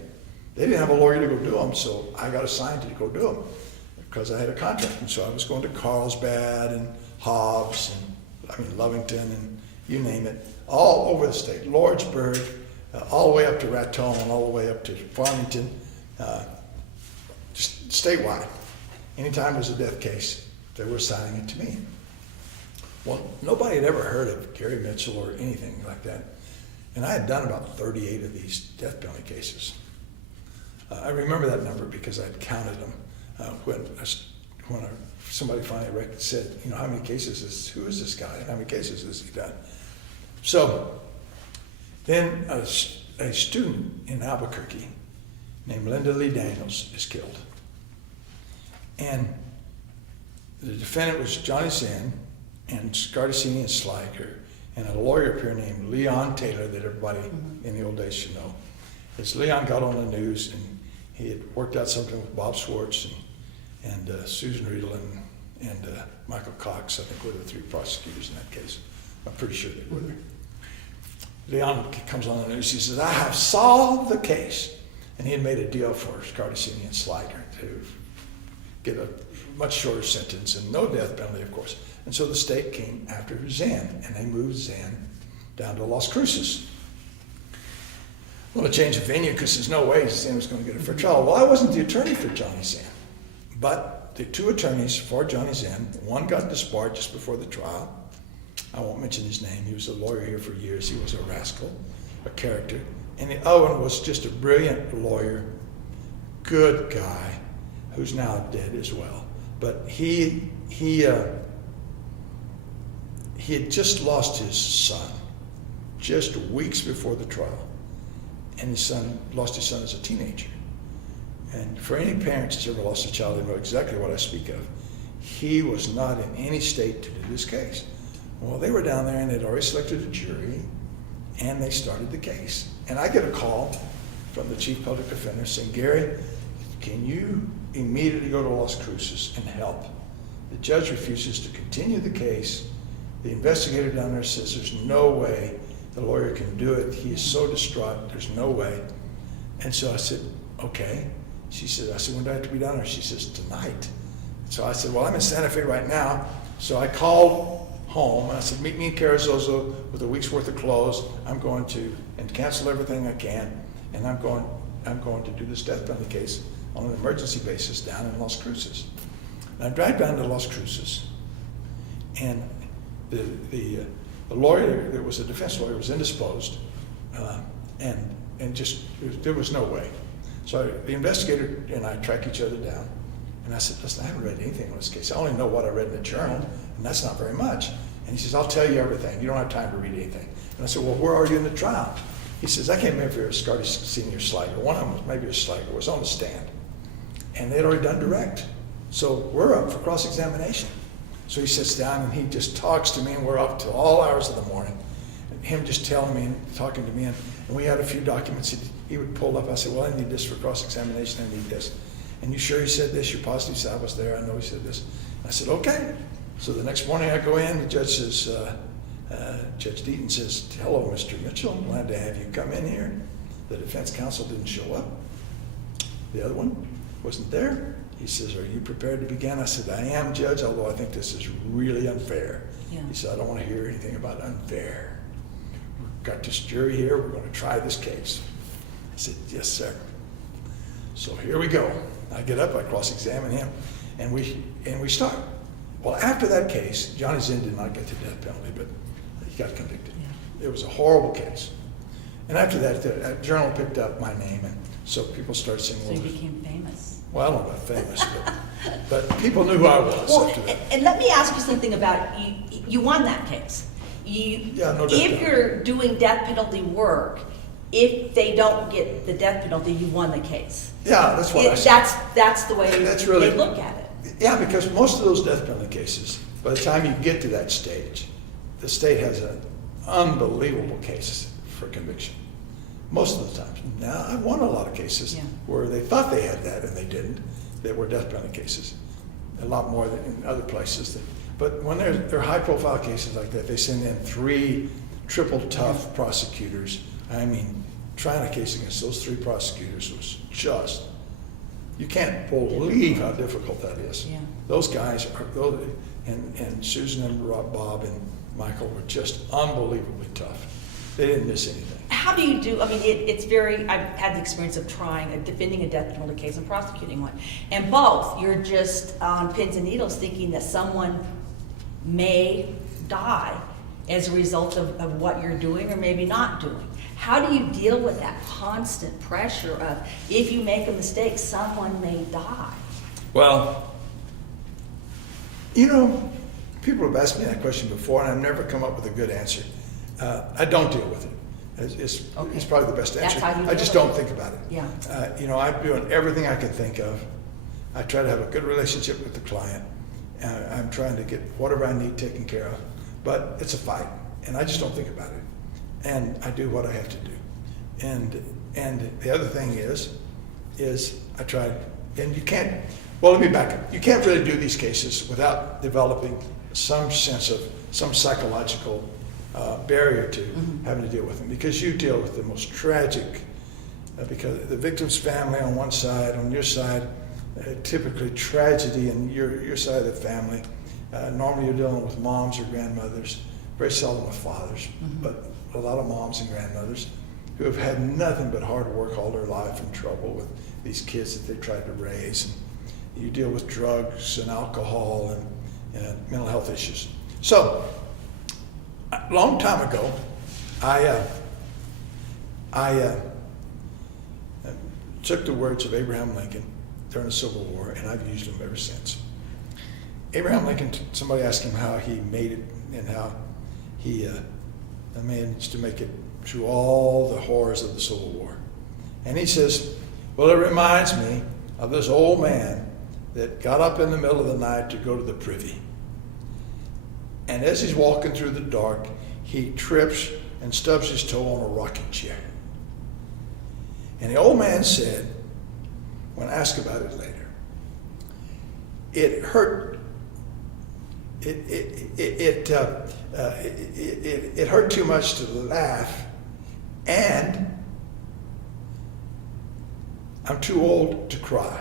They didn't have a lawyer to go do them, so I got assigned to go do them because I had a contract. And so I was going to Carlsbad and Hobbs and Lovington and you name it, all over the state. Lordsburg, all the way up to Raton, all the way up to Farmington, just statewide. Anytime there's a death case, they were assigning it to me. Well, nobody had ever heard of Gary Mitchell or anything like that. And I had done about 38 of these death penalty cases. I remember that number because I'd counted them when somebody finally said, how many cases who is this guy? And how many cases has he done? So then a student in Albuquerque named Linda Lee Daniels is killed. And the defendant was Johnny Zinn and Scardicini and Sliger and a lawyer up here named Leon Taylor that everybody in the old days should know. As Leon got on the news and he had worked out something with Bob Schwartz and Susan Riedel and Michael Cox, I think were the 3 prosecutors in that case. I'm pretty sure they were there. Leon comes on the news, he says, I have solved the case. And he had made a deal for Scardicini and Sliger to get a much shorter sentence and no death penalty, of course. And so the state came after Zinn, and they moved Zinn down to Las Cruces. Well, to change the venue because there's no way Zinn was going to get a fair trial. Well, I wasn't the attorney for Johnny Zinn, but the 2 attorneys for Johnny Zinn, one got disbarred just before the trial. I won't mention his name. He was a lawyer here for years. He was a rascal, a character. And the other one was just a brilliant lawyer, good guy, who's now dead as well. But he had just lost his son just weeks before the trial. And his son lost his son as a teenager. And for any parents that's ever lost a child, they know exactly what I speak of. He was not in any state to do this case. Well, they were down there and they'd already selected a jury, and they started the case. And I get a call from the chief public defender saying, Gary, can you immediately go to Las Cruces and help? The judge refuses to continue the case. The investigator down there says there's no way the lawyer can do it. He is so distraught, there's no way. And so I said, okay. I said, when do I have to be down there? She says, tonight. So I said, well, I'm in Santa Fe right now. So I called home and I said, meet me in Carrizozo with a week's worth of clothes. I'm going to cancel everything I can, and I'm going to do this death penalty case on an emergency basis down in Las Cruces. And I drive down to Las Cruces, and the lawyer that was a defense lawyer was indisposed, and just there was no way. So the investigator and I track each other down, and I said, listen, I haven't read anything on this case. I only know what I read in the journal, and that's not very much. And he says, I'll tell you everything. You don't have time to read anything. And I said, well, where are you in the trial? He says, I can't remember if it was Scardicini or Sliger. One of them was maybe a Sliger, was on the stand. And they had already done direct. So we're up for cross-examination. So he sits down and he just talks to me, and we're up till all hours of the morning. And him just telling me and talking to me. And we had a few documents he would pull up. I said, well, I need this for cross-examination. I need this. And you sure he said this? You're positive? He said, I was there. I know he said this. And I said, okay. So the next morning I go in, the judge says, Judge Deaton says, hello, Mr. Mitchell, I'm glad to have you come in here. The defense counsel didn't show up. The other one wasn't there. He says, are you prepared to begin? I said, I am, Judge, although I think this is really unfair. Yeah. He said, I don't want to hear anything about unfair. We've got this jury here, we're going to try this case. I said, yes, sir. So here we go. I get up, I cross-examine him, and we start. Well, after that case, Johnny Zinn did not get the death penalty, but he got convicted. Yeah. It was a horrible case. And after that, the journal picked up my name, and so people started saying, so you became famous. Well, I don't know about famous, but people knew who I was after that. And let me ask you something about, you won that case. If you're doing death penalty work, if they don't get the death penalty, you won the case. Yeah, that's what I said. That's the way they look at it. Yeah, because most of those death penalty cases, by the time you get to that stage, the state has an unbelievable case for conviction. most of the time. Now, I've won a lot of cases where they thought they had that and they didn't, that were death penalty cases. A lot more than in other places. But when they're high-profile cases like that, they send in 3 triple tough prosecutors. I mean, trying a case against those 3 prosecutors was just, you can't believe how difficult that is. Yeah. Those guys are, and Susan and Bob and Michael were just unbelievably tough. They didn't miss anything. How do you do, I mean, it's very, I've had the experience of defending a death penalty case and prosecuting one. And both, you're just on pins and needles thinking that someone may die as a result of what you're doing or maybe not doing. How do you deal with that constant pressure of, if you make a mistake, someone may die? Well, you know, people have asked me that question before and I've never come up with a good answer. I don't deal with it. It's probably the best answer. I just don't think about it. Yeah. You know, I'm doing everything I can think of. I try to have a good relationship with the client. I'm trying to get whatever I need taken care of. But it's a fight, and I just don't think about it. And I do what I have to do. And the other thing is I try, and you can't, well, let me back up. You can't really do these cases without developing some sense of, some psychological barrier to having to deal with them, because you deal with the most tragic, because the victim's family on one side, on your side, typically tragedy in your side of the family. Normally you're dealing with moms or grandmothers, very seldom with fathers, but a lot of moms and grandmothers who have had nothing but hard work all their life and trouble with these kids that they tried to raise. And you deal with drugs and alcohol and mental health issues. So, a long time ago, I took the words of Abraham Lincoln during the Civil War, and I've used them ever since. Abraham Lincoln, somebody asked him how he made it and how he managed to make it through all the horrors of the Civil War. And he says, well, it reminds me of this old man that got up in the middle of the night to go to the privy. And as he's walking through the dark, he trips and stubs his toe on a rocking chair. And the old man said, when asked about it later, it hurt. It hurt too much to laugh, and I'm too old to cry.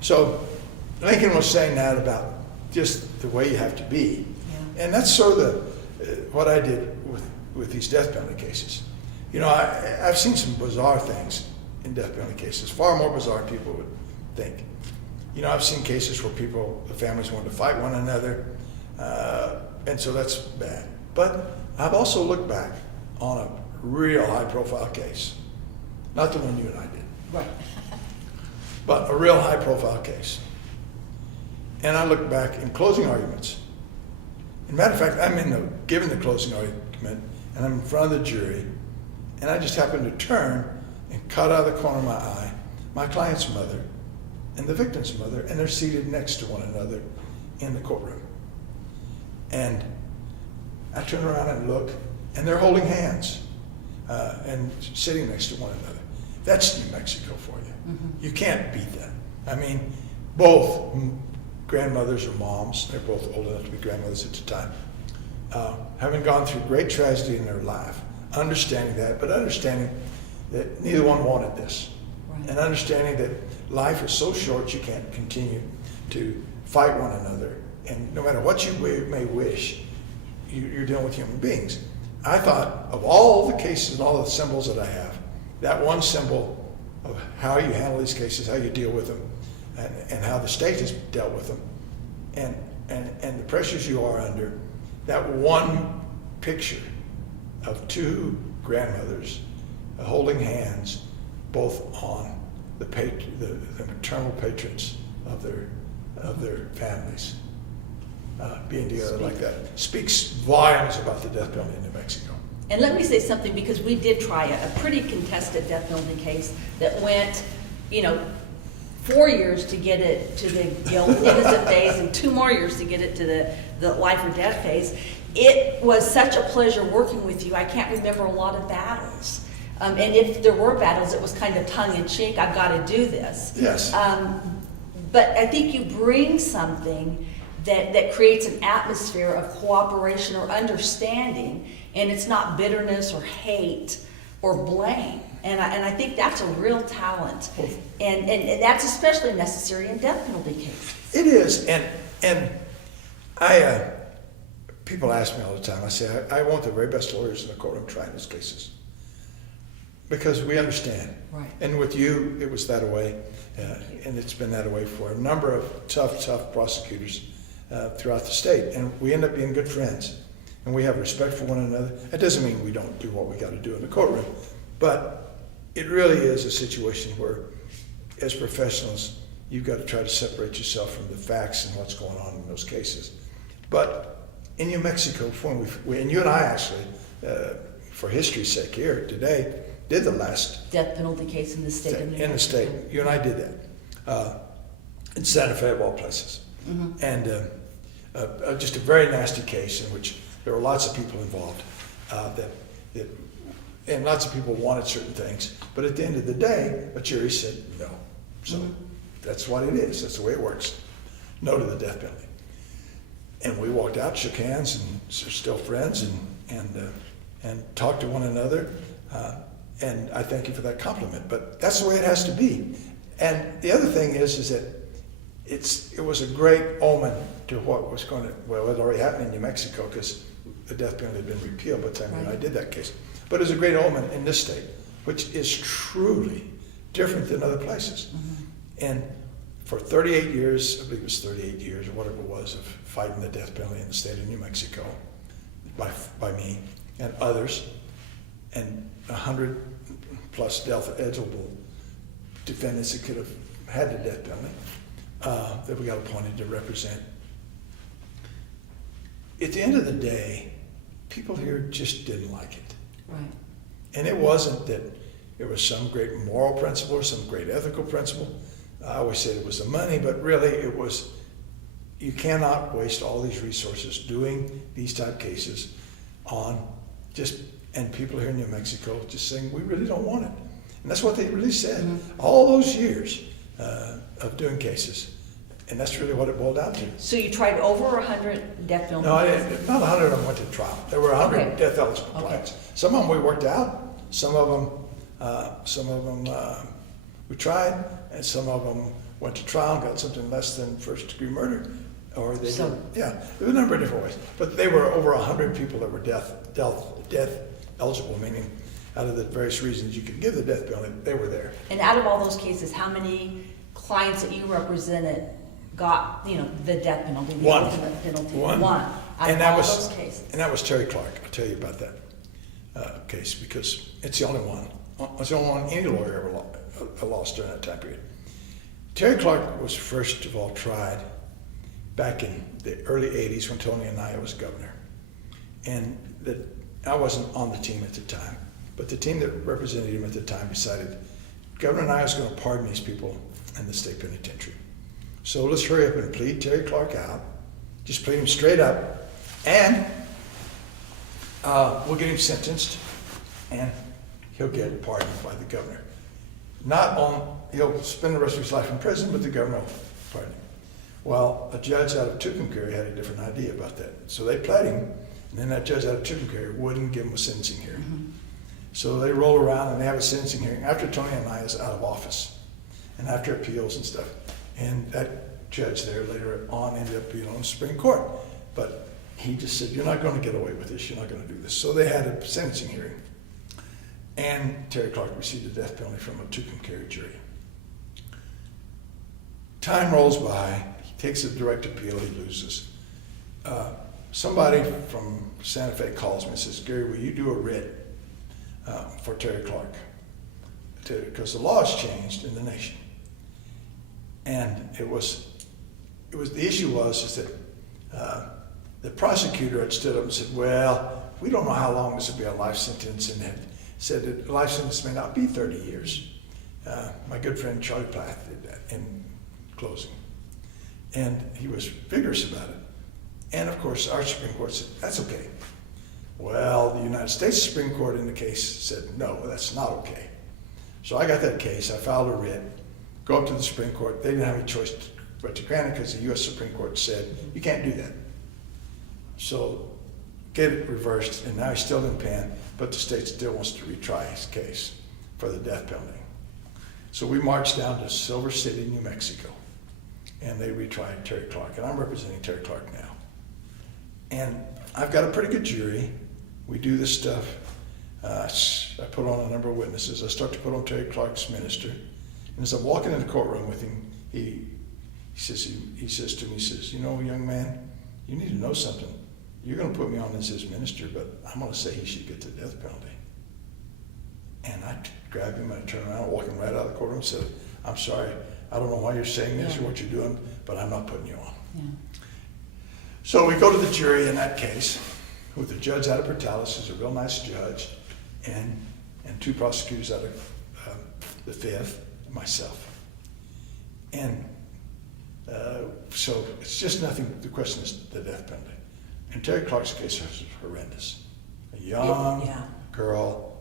So Lincoln was saying that about just the way you have to be. Yeah. And that's sort of what I did with these death penalty cases. You know, I've seen some bizarre things in death penalty cases, far more bizarre than people would think. You know, I've seen cases where the families wanted to fight one another, and so that's bad. But I've also looked back on a real high-profile case, not the one you and I did, right? But a real high-profile case. And I look back in closing arguments. As a matter of fact, I'm giving the closing argument, and I'm in front of the jury, and I just happen to turn and cut out of the corner of my eye my client's mother and the victim's mother, and they're seated next to one another in the courtroom. And I turn around and look, and they're holding hands and sitting next to one another. That's New Mexico for you. You can't beat that. I mean, both grandmothers or moms, they're both old enough to be grandmothers at the time, having gone through great tragedy in their life, understanding that, but understanding that neither one wanted this. Right. And understanding that life is so short you can't continue to fight one another. And no matter what you may wish, you're dealing with human beings. I thought of all the cases and all the symbols that I have, that one symbol of how you handle these cases, how you deal with them, and how the state has dealt with them, and the pressures you are under, that one picture of two grandmothers holding hands, both on the maternal patrons of their families, being together like that, speaks volumes about the death penalty in New Mexico. And let me say something, because we did try a pretty contested death penalty case that went, 4 years to get it to the guilt innocent phase and 2 more years to get it to the life or death phase. it was such a pleasure working with you. I can't remember a lot of battles. And if there were battles, it was kind of tongue-in-cheek, I've got to do this. Yes. But I think you bring something that creates an atmosphere of cooperation or understanding, and it's not bitterness or hate or blame. And I think that's a real talent. And that's especially necessary in death penalty cases. It is. And I, people ask me all the time, I say, I want the very best lawyers in the courtroom trying these cases. Because we understand. Right. And with you, it was that way. And it's been that way for a number of tough prosecutors throughout the state. And we end up being good friends. And we have respect for one another. That doesn't mean we don't do what we got to do in the courtroom. But it really is a situation where, as professionals, you've got to try to separate yourself from the facts and what's going on in those cases. But in New Mexico, and you and I actually, for history's sake here today, did the last death penalty case in the state of New Mexico. In the state. You and I did that. In Santa Fe, of all places. Mm-hmm. And just a very nasty case in which there were lots of people involved. And lots of people wanted certain things. But at the end of the day, a jury said no. So that's what it is. That's the way it works. No to the death penalty. And we walked out, shook hands, and are still friends, and talked to one another. And I thank you for that compliment. But that's the way it has to be. And the other thing is that it was a great omen to what was going to, well, it already happened in New Mexico because the death penalty had been repealed by the time I did that case. But it was a great omen in this state, which is truly different than other places. Mm-hmm. And for 38 years, I believe it was 38 years or whatever it was, of fighting the death penalty in the state of New Mexico by me and others, and 100 plus death eligible defendants that could have had the death penalty that we got appointed to represent. At the end of the day, people here just didn't like it. Right. And it wasn't that it was some great moral principle or some great ethical principle. I always said it was the money, but really it was, you cannot waste all these resources doing these type cases on and people here in New Mexico just saying, we really don't want it. And that's what they really said. Mm-hmm. All those years of doing cases. And that's really what it boiled down to. So you tried over 100 death penalty No, cases? not 100 of them went to trial. There were 100 death eligible clients. Some of them we worked out. Some of them we tried, and some of them went to trial and got something less than first-degree murder. Or they there were a number of different ways. But they were over 100 people that were death eligible, meaning out of the various reasons you could give the death penalty, they were there. And out of all those cases, how many clients that you represented got, the death penalty, the ultimate penalty? One. Out of all those cases. And that was Terry Clark. I'll tell you about that case because it's the only one. It's the only one any lawyer ever lost during that time period. Terry Clark was first of all tried back in the early 80s when Tony Anaya was governor. And I wasn't on the team at the time, but the team that represented him at the time decided Governor Anaya is going to pardon these people in the state penitentiary. So let's hurry up and plead Terry Clark out. Just plead him straight up, and we'll get him sentenced, and he'll get pardoned by the governor. He'll spend the rest of his life in prison, but the governor will pardon him. Well, a judge out of Tucumcari had a different idea about that. So they pled him, and then that judge out of Tucumcari wouldn't give him a sentencing hearing. Mm-hmm. So they roll around and they have a sentencing hearing after Tony Anaya is out of office, and after appeals and stuff. And that judge there later on ended up being on the Supreme Court. But he just said, you're not going to get away with this. You're not going to do this. So they had a sentencing hearing. And Terry Clark received a death penalty from a Tucumcari jury. Time rolls by. He takes a direct appeal. He loses. Somebody from Santa Fe calls me and says, Gary, will you do a writ for Terry Clark? Because the law has changed in the nation. And the issue was that the prosecutor had stood up and said, well, we don't know how long this will be a life sentence, and had said that a life sentence may not be 30 years. My good friend Charlie Plath did that in closing. And he was vigorous about it. And of course, our Supreme Court said, that's okay. Well, the United States Supreme Court in the case said, no, that's not okay. So I got that case, I filed a writ, go up to the Supreme Court. They didn't have any choice but to grant it because the U.S. Supreme Court said, you can't do that. So get it reversed, and now he's still in pen, but the state still wants to retry his case for the death penalty. So we marched down to Silver City, New Mexico, and they retried Terry Clark, and I'm representing Terry Clark now. And I've got a pretty good jury. We do this stuff. I put on a number of witnesses. I start to put on Terry Clark's minister. And as I'm walking in the courtroom with him, he says to me, you know, young man, you need to know something. You're going to put me on as his minister, but I'm going to say he should get the death penalty. And I grabbed him and I turned around, walking right out of the courtroom and said, I'm sorry, I don't know why you're saying this or what you're doing, but I'm not putting you on. Yeah. So we go to the jury in that case with the judge out of Portales, who's a real nice judge, and two prosecutors out of the Fifth, and myself. And so it's just nothing, the question is the death penalty. And Terry Clark's case was horrendous. A young girl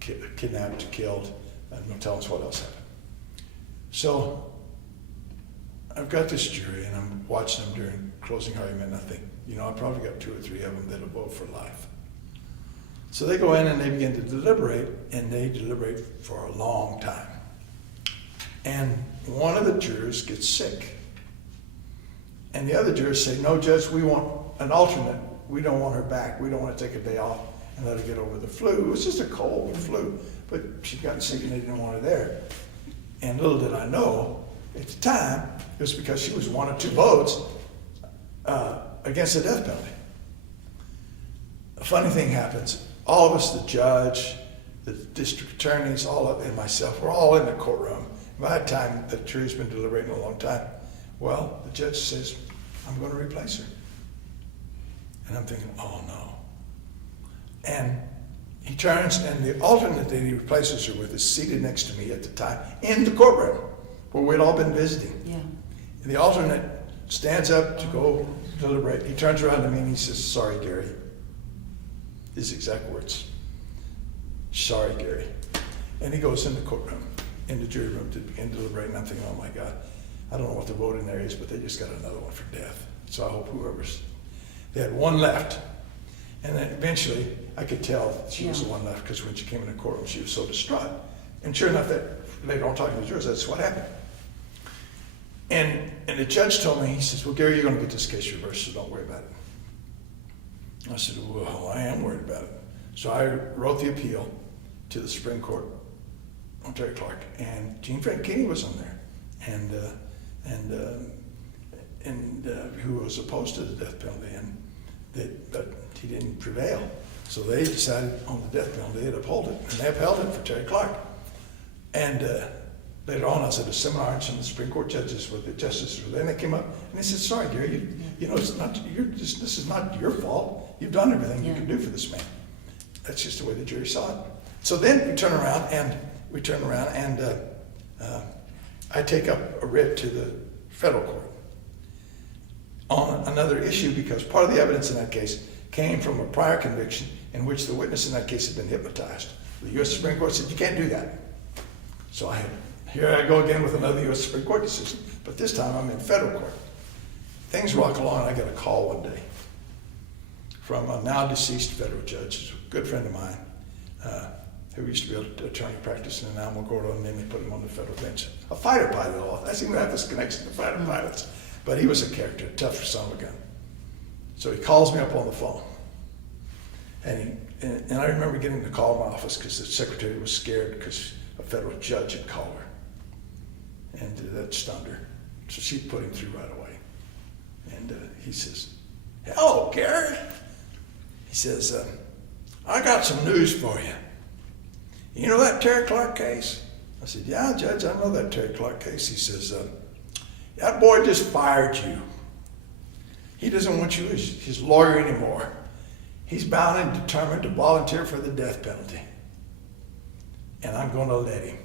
kidnapped, killed, and no telling us what else happened. So I've got this jury, and I'm watching them during closing argument, and I think, you know, I probably got 2 or 3 of them that'll vote for life. So they go in and they begin to deliberate, and they deliberate for a long time. And one of the jurors gets sick. And the other jurors say, no, Judge, we want an alternate. We don't want her back. We don't want to take a day off and let her get over the flu. It was just a cold flu, but she'd gotten sick and they didn't want her there. And little did I know, at the time, it was because she was 1 or 2 votes against the death penalty. A funny thing happens. All of us, the judge, the district attorneys, and myself, we're all in the courtroom. By that time, the jury's been deliberating a long time. Well, the judge says, I'm going to replace her. And I'm thinking, oh no. And he turns, and the alternate that he replaces her with is seated next to me at the time in the courtroom where we'd all been visiting. Yeah. And the alternate stands up to go deliberate. He turns around to me and he says, sorry, Gary. His exact words. Sorry, Gary. And he goes in the courtroom, in the jury room, to begin deliberating. I'm thinking, oh my God, I don't know what the voting there is, but they just got another one for death. So I hope they had 1 left. And then eventually I could tell she was the one left, because when she came in the courtroom, she was so distraught. And sure enough, that later on talking to the jurors, that's what happened. And the judge told me, he says, well, Gary, you're going to get this case reversed, so don't worry about it. I said, well, I am worried about it. So I wrote the appeal to the Supreme Court on Terry Clark, and Gene Frankini was on there, and who was opposed to the death penalty, but he didn't prevail. So they decided on the death penalty they'd uphold it, and they upheld it for Terry Clark. And later on, I was at a seminar, and some of the Supreme Court judges with the justices were there, and they came up and they said, "Sorry, Gary, you know, this is not your fault. You've done everything you can do for this man." That's just the way the jury saw it. So then we turn around and I take up a writ to the federal court on another issue, because part of the evidence in that case came from a prior conviction in which the witness in that case had been hypnotized. The U.S. Supreme Court said, you can't do that. So here I go again with another U.S. Supreme Court decision, but this time I'm in federal court. Things rock along, and I get a call one day from a now deceased federal judge, who's a good friend of mine, who used to be an attorney practicing in Alamo Gordo, and then they put him on the federal bench. A fighter pilot, I seem to have this connection to fighter pilots, but he was a character, a tough son of a gun. So he calls me up on the phone, and I remember getting the call in my office because the secretary was scared because a federal judge had called her, and that stunned her. So she put him through right away, and he says, "Hello, Gary." He says, "I got some news for you. You know that Terry Clark case?" I said, "Yeah, Judge, I know that Terry Clark case." He says, "That boy just fired you. He doesn't want you as his lawyer anymore. He's bound and determined to volunteer for the death penalty. And I'm going to let him."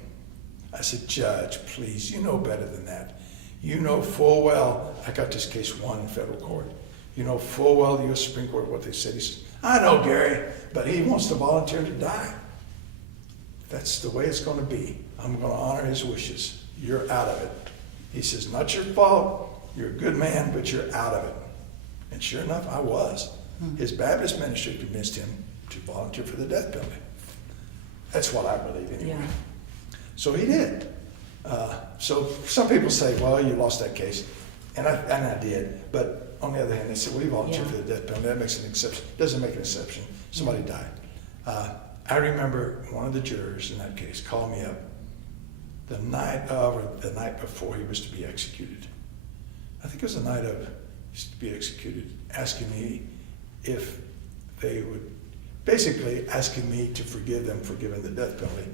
I said, "Judge, please, you know better than that. You know full well, I got this case won in federal court. You know full well the U.S. Supreme Court, what they said. He says, I know, Gary, but he wants to volunteer to die. That's the way it's going to be. I'm going to honor his wishes. You're out of it. He says, not your fault. You're a good man, but you're out of it. And sure enough, I was. His Baptist ministry convinced him to volunteer for the death penalty. That's what I believe anyway. Yeah. So he did. So some people say, well, you lost that case. And I did. But on the other hand, they said, well, you volunteered for the death penalty. That makes an exception. Doesn't make an exception. Somebody died. I remember one of the jurors in that case called me up the night of or the night before he was to be executed. I think it was the night of he was to be executed, asking me if they would, basically asking me to forgive them for giving the death penalty.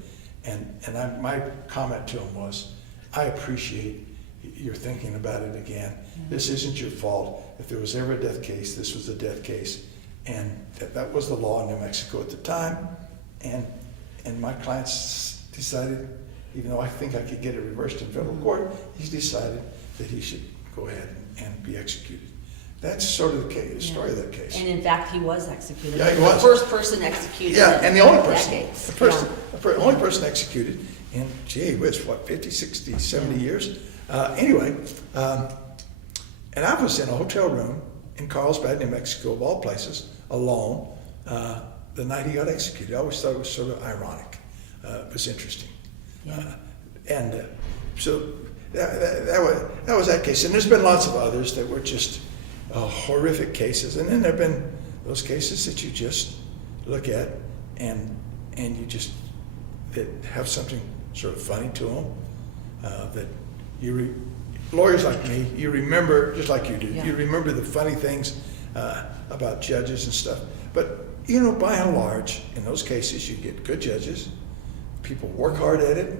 And my comment to him was, I appreciate your thinking about it again. This isn't your fault. If there was ever a death case, this was a death case. And that was the law in New Mexico at the time. And my clients decided, even though I think I could get it reversed in federal court, he's decided that he should go ahead and be executed. That's sort of the case, the story of that case. And in fact, he was executed. Yeah, he was. The first person executed. Yeah, and the only person, decades. the only person executed in, gee whiz, what, 50, 60, 70 years? Anyway, and I was in a hotel room in Carlsbad, New Mexico, of all places, alone, the night he got executed. I always thought it was sort of ironic. It was interesting. Yeah. So that was that case. And there's been lots of others that were just horrific cases. And then there have been those cases that you just look at and you just, that have something sort of funny to them, that lawyers like me, you remember, just like you do, you remember the funny things about judges and stuff. But, you know, by and large, in those cases, you get good judges. People work hard at it.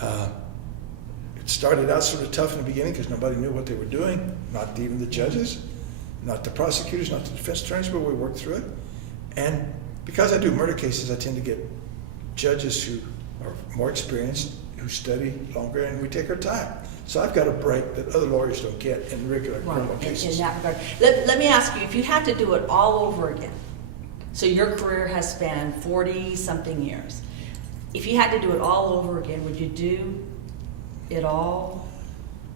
It started out sort of tough in the beginning because nobody knew what they were doing, not even the judges, not the prosecutors, not the defense attorneys, but we worked through it. And because I do murder cases, I tend to get judges who are more experienced, who study longer, and we take our time. So I've got a break that other lawyers don't get in regular criminal cases. In that regard. Let me ask you, if you had to do it all over again, so your career has spanned 40-something years, if you had to do it all over again, would you do it all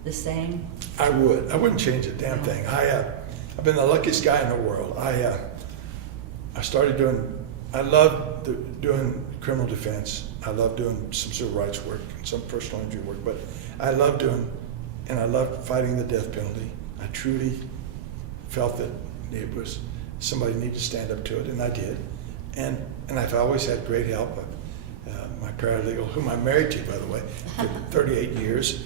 the same? I would. I wouldn't change a damn thing. I've been the luckiest guy in the world. I started doing, I love doing criminal defense. I love doing some civil rights work and some personal injury work, but I love doing, and I love fighting the death penalty. I truly felt that it was, somebody needed to stand up to it, and I did. And I've always had great help. My paralegal, whom I'm married to, by the way, for 38 years,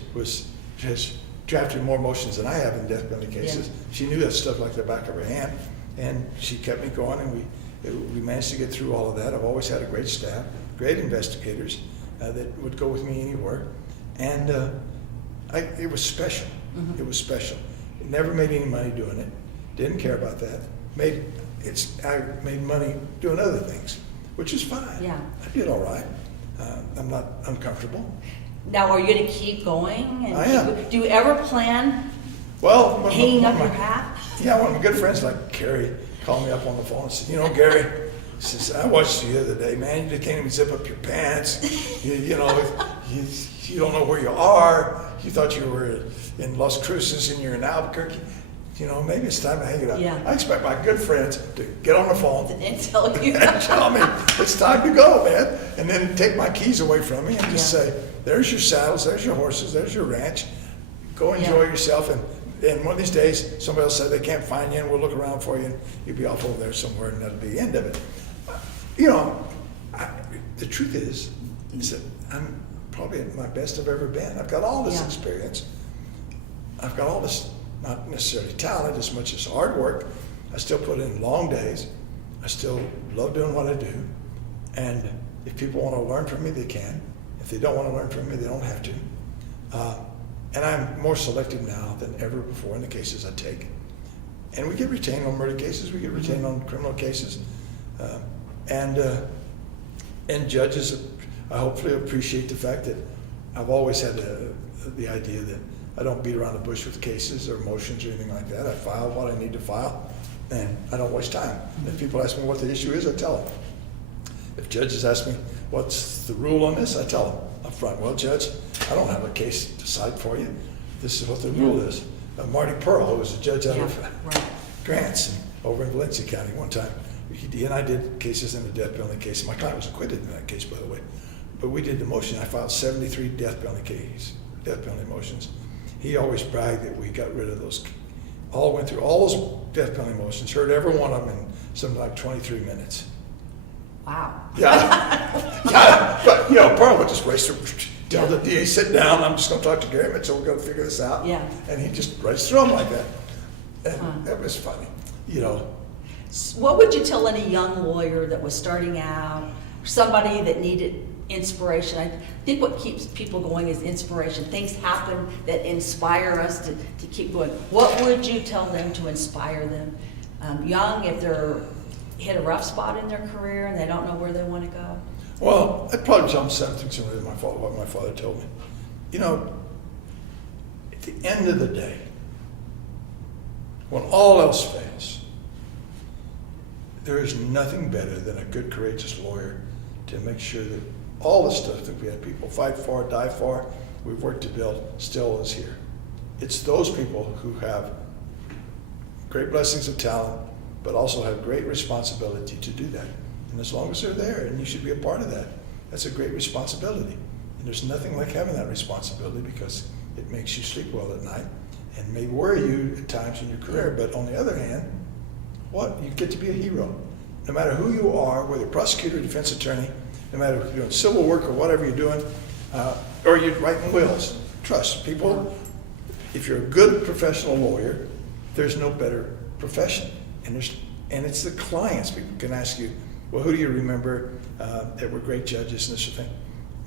has drafted more motions than I have in death penalty cases. Yeah. She knew that stuff like the back of her hand, and she kept me going, and we managed to get through all of that. I've always had a great staff, great investigators that would go with me anywhere, and it was special. It was special. It never made any money doing it. Didn't care about that. I made money doing other things, which is fine. Yeah. I did all right. I'm not uncomfortable. Now, are you going to keep going? And I am. Do you ever plan hanging up your hat? Yeah, one of my good friends like Gary called me up on the phone and said, you know, Gary, he says, I watched you the other day, man. You can't even zip up your pants. You don't know where you are. You thought you were in Las Cruces and you're in Albuquerque. You know, maybe it's time to hang it up. Yeah. I expect my good friends to get on the phone and tell you and tell me it's time to go, man. And then take my keys away from me and just say, there's your saddles, there's your horses, there's your ranch. Go enjoy yourself. And one of these days, somebody will say they can't find you, and we'll look around for you, and you'll be off over there somewhere, and that'll be the end of it. You know, the truth is that I'm probably at my best I've ever been. I've got all this experience. I've got all this, not necessarily talent as much as hard work. I still put in long days. I still love doing what I do. And if people want to learn from me, they can. If they don't want to learn from me, they don't have to. And I'm more selective now than ever before in the cases I take. And we get retained on murder cases. We get retained on criminal cases. And judges hopefully appreciate the fact that I've always had the idea that I don't beat around the bush with cases or motions or anything like that. I file what I need to file, and I don't waste time. If people ask me what the issue is, I tell them. If judges ask me, what's the rule on this, I tell them up front, well, Judge, I don't have a case to cite for you. This is what the rule is. Marty Pearl, who was a judge out of Grants over in Valencia County one time, he and I did cases in the death penalty case. My client was acquitted in that case, by the way. But we did the motion. I filed 73 death penalty motions. He always bragged that we got rid of those, went through all those death penalty motions, heard every one of them in something like 23 minutes. Wow. Yeah. But, Pearl would just race through, tell the DA, sit down, I'm just going to talk to Gary Mitchell, we're going to figure this out. Yeah. And he just raced through them like that. And that was funny, What would you tell any young lawyer that was starting out, somebody that needed inspiration? I think what keeps people going is inspiration. Things happen that inspire us to keep going. What would you tell them to inspire them? Young, if they're hit a rough spot in their career and they don't know where they want to go? Well, I'd probably tell them something similar to what my father told me. At the end of the day, when all else fails, there is nothing better than a good, courageous lawyer to make sure that all the stuff that we had people fight for, die for, we've worked to build, still is here. It's those people who have great blessings of talent, but also have great responsibility to do that. And as long as they're there, and you should be a part of that, that's a great responsibility. And there's nothing like having that responsibility because it makes you sleep well at night and may worry you at times in your career. But on the other hand, you get to be a hero. No matter who you are, whether prosecutor, defense attorney, no matter if you're doing civil work or whatever you're doing, or you're writing wills. Trust people, if you're a good professional lawyer, there's no better profession. And it's the clients. People can ask you, well, who do you remember that were great judges and this sort of thing?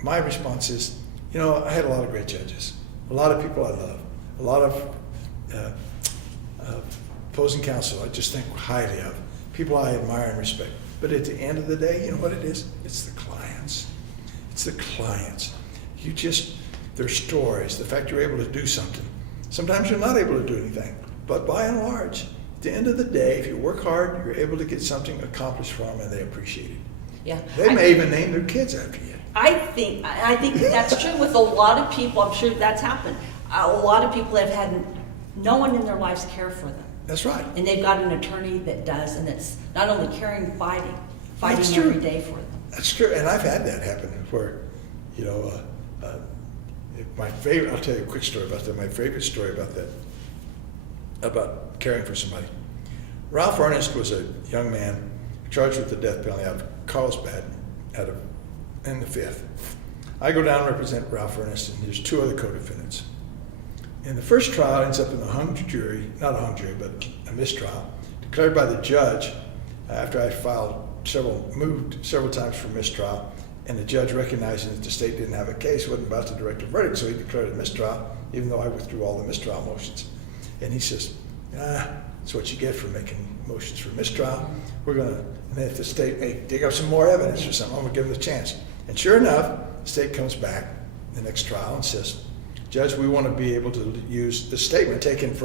My response is, I had a lot of great judges, a lot of people I love, a lot of opposing counsel I just think highly of, people I admire and respect. But at the end of the day, you know what it is? It's the clients. It's the clients. Their stories, the fact you're able to do something. Sometimes you're not able to do anything, but by and large, at the end of the day, if you work hard, you're able to get something accomplished for them, and they appreciate it. Yeah. They may even name their kids after you. I think that's true with a lot of people. I'm sure that's happened. A lot of people have had no one in their lives care for them. That's right. And they've got an attorney that does, and that's not only caring, fighting That's every true. day for them. That's true, and I've had that happen where, I'll tell you a quick story about that. My favorite story about that, about caring for somebody. Ralph Ernest was a young man charged with the death penalty out of Carlsbad in the 5th. I go down and represent Ralph Ernest, and there's 2 other co-defendants. And the first trial ends up in the hung jury, not a hung jury, but a mistrial, declared by the judge after I moved several times for mistrial, and the judge, recognizing that the state didn't have a case, wasn't about to direct a verdict, so he declared a mistrial, even though I withdrew all the mistrial motions. And he says, that's what you get for making motions for mistrial. And if the state may dig up some more evidence or something, I'm gonna give them the chance. And sure enough, the state comes back the next trial and says, Judge, we want to be able to use the statement taken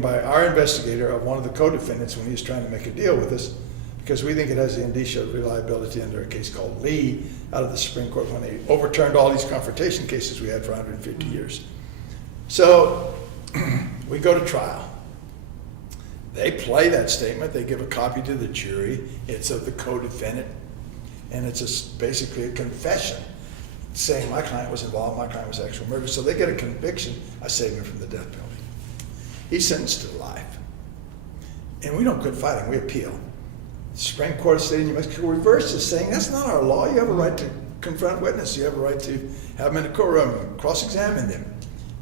by our investigator of one of the co-defendants when he was trying to make a deal with us, because we think it has the indicia of reliability under a case called Lee out of the Supreme Court when they overturned all these confrontation cases we had for 150 years. So we go to trial. They play that statement. They give a copy to the jury. It's of the co-defendant, and it's basically a confession saying my client was involved, my client was actual murder. So they get a conviction. I saved him from the death penalty. He's sentenced to life. And we don't quit fighting, we appeal. The Supreme Court of the State of New Mexico reverses, saying that's not our law. You have a right to confront witnesses. You have a right to have them in the courtroom and cross-examine them.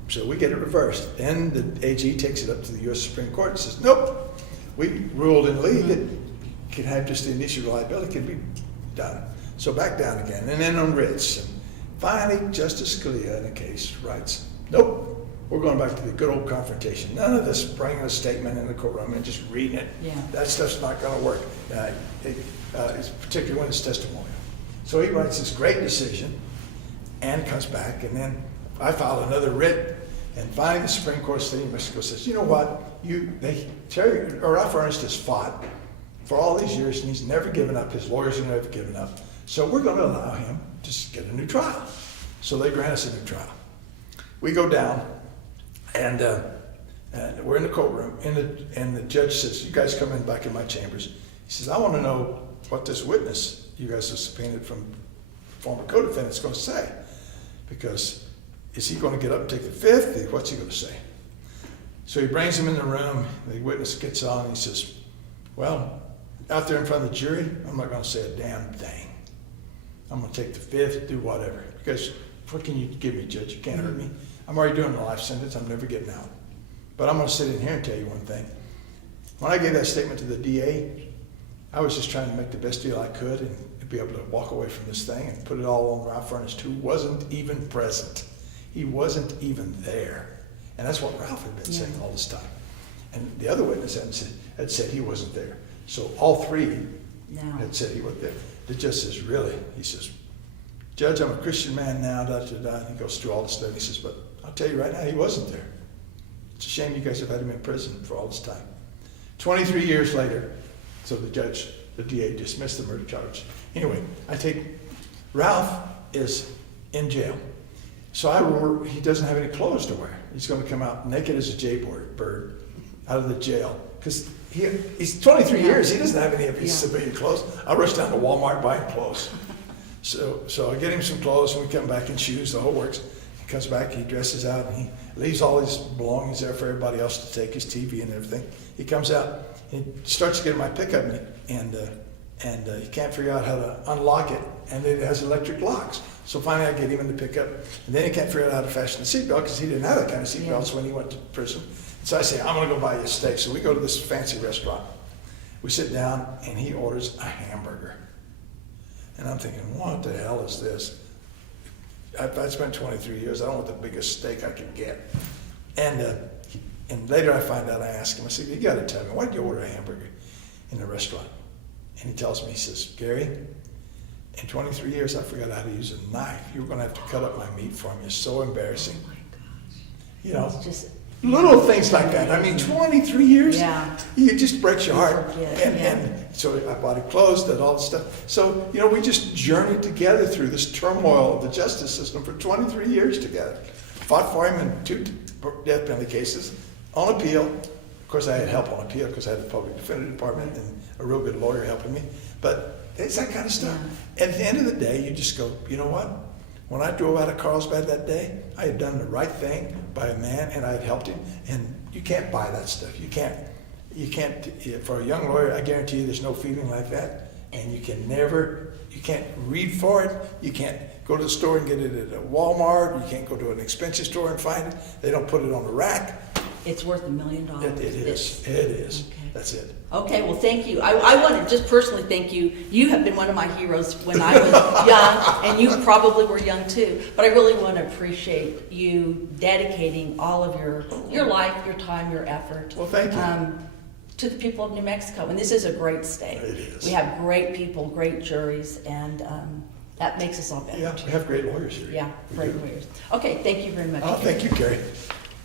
So we get it reversed. And the AG takes it up to the U.S. Supreme Court and says, nope, we ruled in Lee that you can have just the initial reliability can be done. So back down again. And then on writs. And finally, Justice Scalia in a case writes, nope, we're going back to the good old confrontation. None of this bringing a statement in the courtroom and just reading it. Yeah. That stuff's not going to work, it's particularly when it's testimonial. So he writes this great decision and comes back, and then I file another writ And finally, the Supreme Court of the State of New Mexico says, you know what? Ralph Ernest has fought for all these years, and he's never given up. His lawyers have never given up. So we're going to allow him to get a new trial. So they grant us a new trial. We go down, and we're in the courtroom, and the judge says, you guys come in back in my chambers. He says, I want to know what this witness you guys have subpoenaed from former co-defendant is going to say. Because is he going to get up and take the fifth? What's he going to say? So he brings him in the room. The witness gets on, and he says, well, out there in front of the jury, I'm not going to say a damn thing. I'm going to take the fifth, do whatever. Because what can you give me, Judge? You can't hurt me. I'm already doing a life sentence. I'm never getting out. But I'm going to sit in here and tell you one thing. When I gave that statement to the DA, I was just trying to make the best deal I could and be able to walk away from this thing and put it all on Ralph Ernest, who wasn't even present. He wasn't even there. And that's what Ralph had been saying all this time. And the other witness had said he wasn't there. So all three had said he wasn't there. The judge says, really? He says, Judge, I'm a Christian man now, And he goes through all this stuff. He says, but I'll tell you right now, he wasn't there. It's a shame you guys have had him in prison for all this time. 23 years later, so the DA dismissed the murder charge. Anyway, Ralph is in jail. So he doesn't have any clothes to wear. He's going to come out naked as a jaybird out of the jail. Because he's 23 years, he doesn't have any of his civilian clothes. I rush down to Walmart, buy him clothes. So I get him some clothes, and we come back in shoes, the whole works. He comes back, he dresses out, and he leaves all his belongings there for everybody else to take, his TV and everything. He comes out, and he starts to get in my pickup, and he can't figure out how to unlock it, and it has electric locks. So finally I get him in the pickup, and then he can't figure out how to fasten the seatbelt because he didn't have that kind of seatbelts when he went to prison. So I say, I'm going to go buy you a steak. So we go to this fancy restaurant. We sit down, and he orders a hamburger. And I'm thinking, what the hell is this? I spent 23 years. I don't want the biggest steak I could get. And later I find out, I ask him, I said, you got to tell me, why did you order a hamburger in the restaurant? And he tells me, he says, Gary, in 23 years I forgot how to use a knife. You were going to have to cut up my meat for me. It's so embarrassing. Oh my gosh. You know, It's just little things like that. I mean, 23 years, Yeah. it just breaks your heart. forget, And so I bought him clothes, did all this stuff. So, you know, we just journeyed together through this turmoil of the justice system for 23 years together. Fought for him in 2 death penalty cases, on appeal. Of course, I had help on appeal because I had the public defender department and a real good lawyer helping me. But it's that kind of stuff. Yeah. At the end of the day, you just go, you know what? When I drove out of Carlsbad that day, I had done the right thing by a man, and I had helped him. And you can't buy that stuff. You can't. For a young lawyer, I guarantee you, there's no feeling like that. And you can't read for it. You can't go to the store and get it at a Walmart. You can't go to an expensive store and find it. They don't put it on the rack. It's worth $1 million. It is. It is. Okay. That's it. Okay, well, thank you. I want to just personally thank you. You have been one of my heroes when I was young, and you probably were young too. But I really want to appreciate you dedicating all of your life, your time, your effort. Well, thank you. To the people of New Mexico. And this is a great state. It is. We have great people, great juries, and that makes us all better. Yeah, we have great lawyers here. Yeah, great lawyers. Okay, thank you very much. Oh, thank you, Carrie.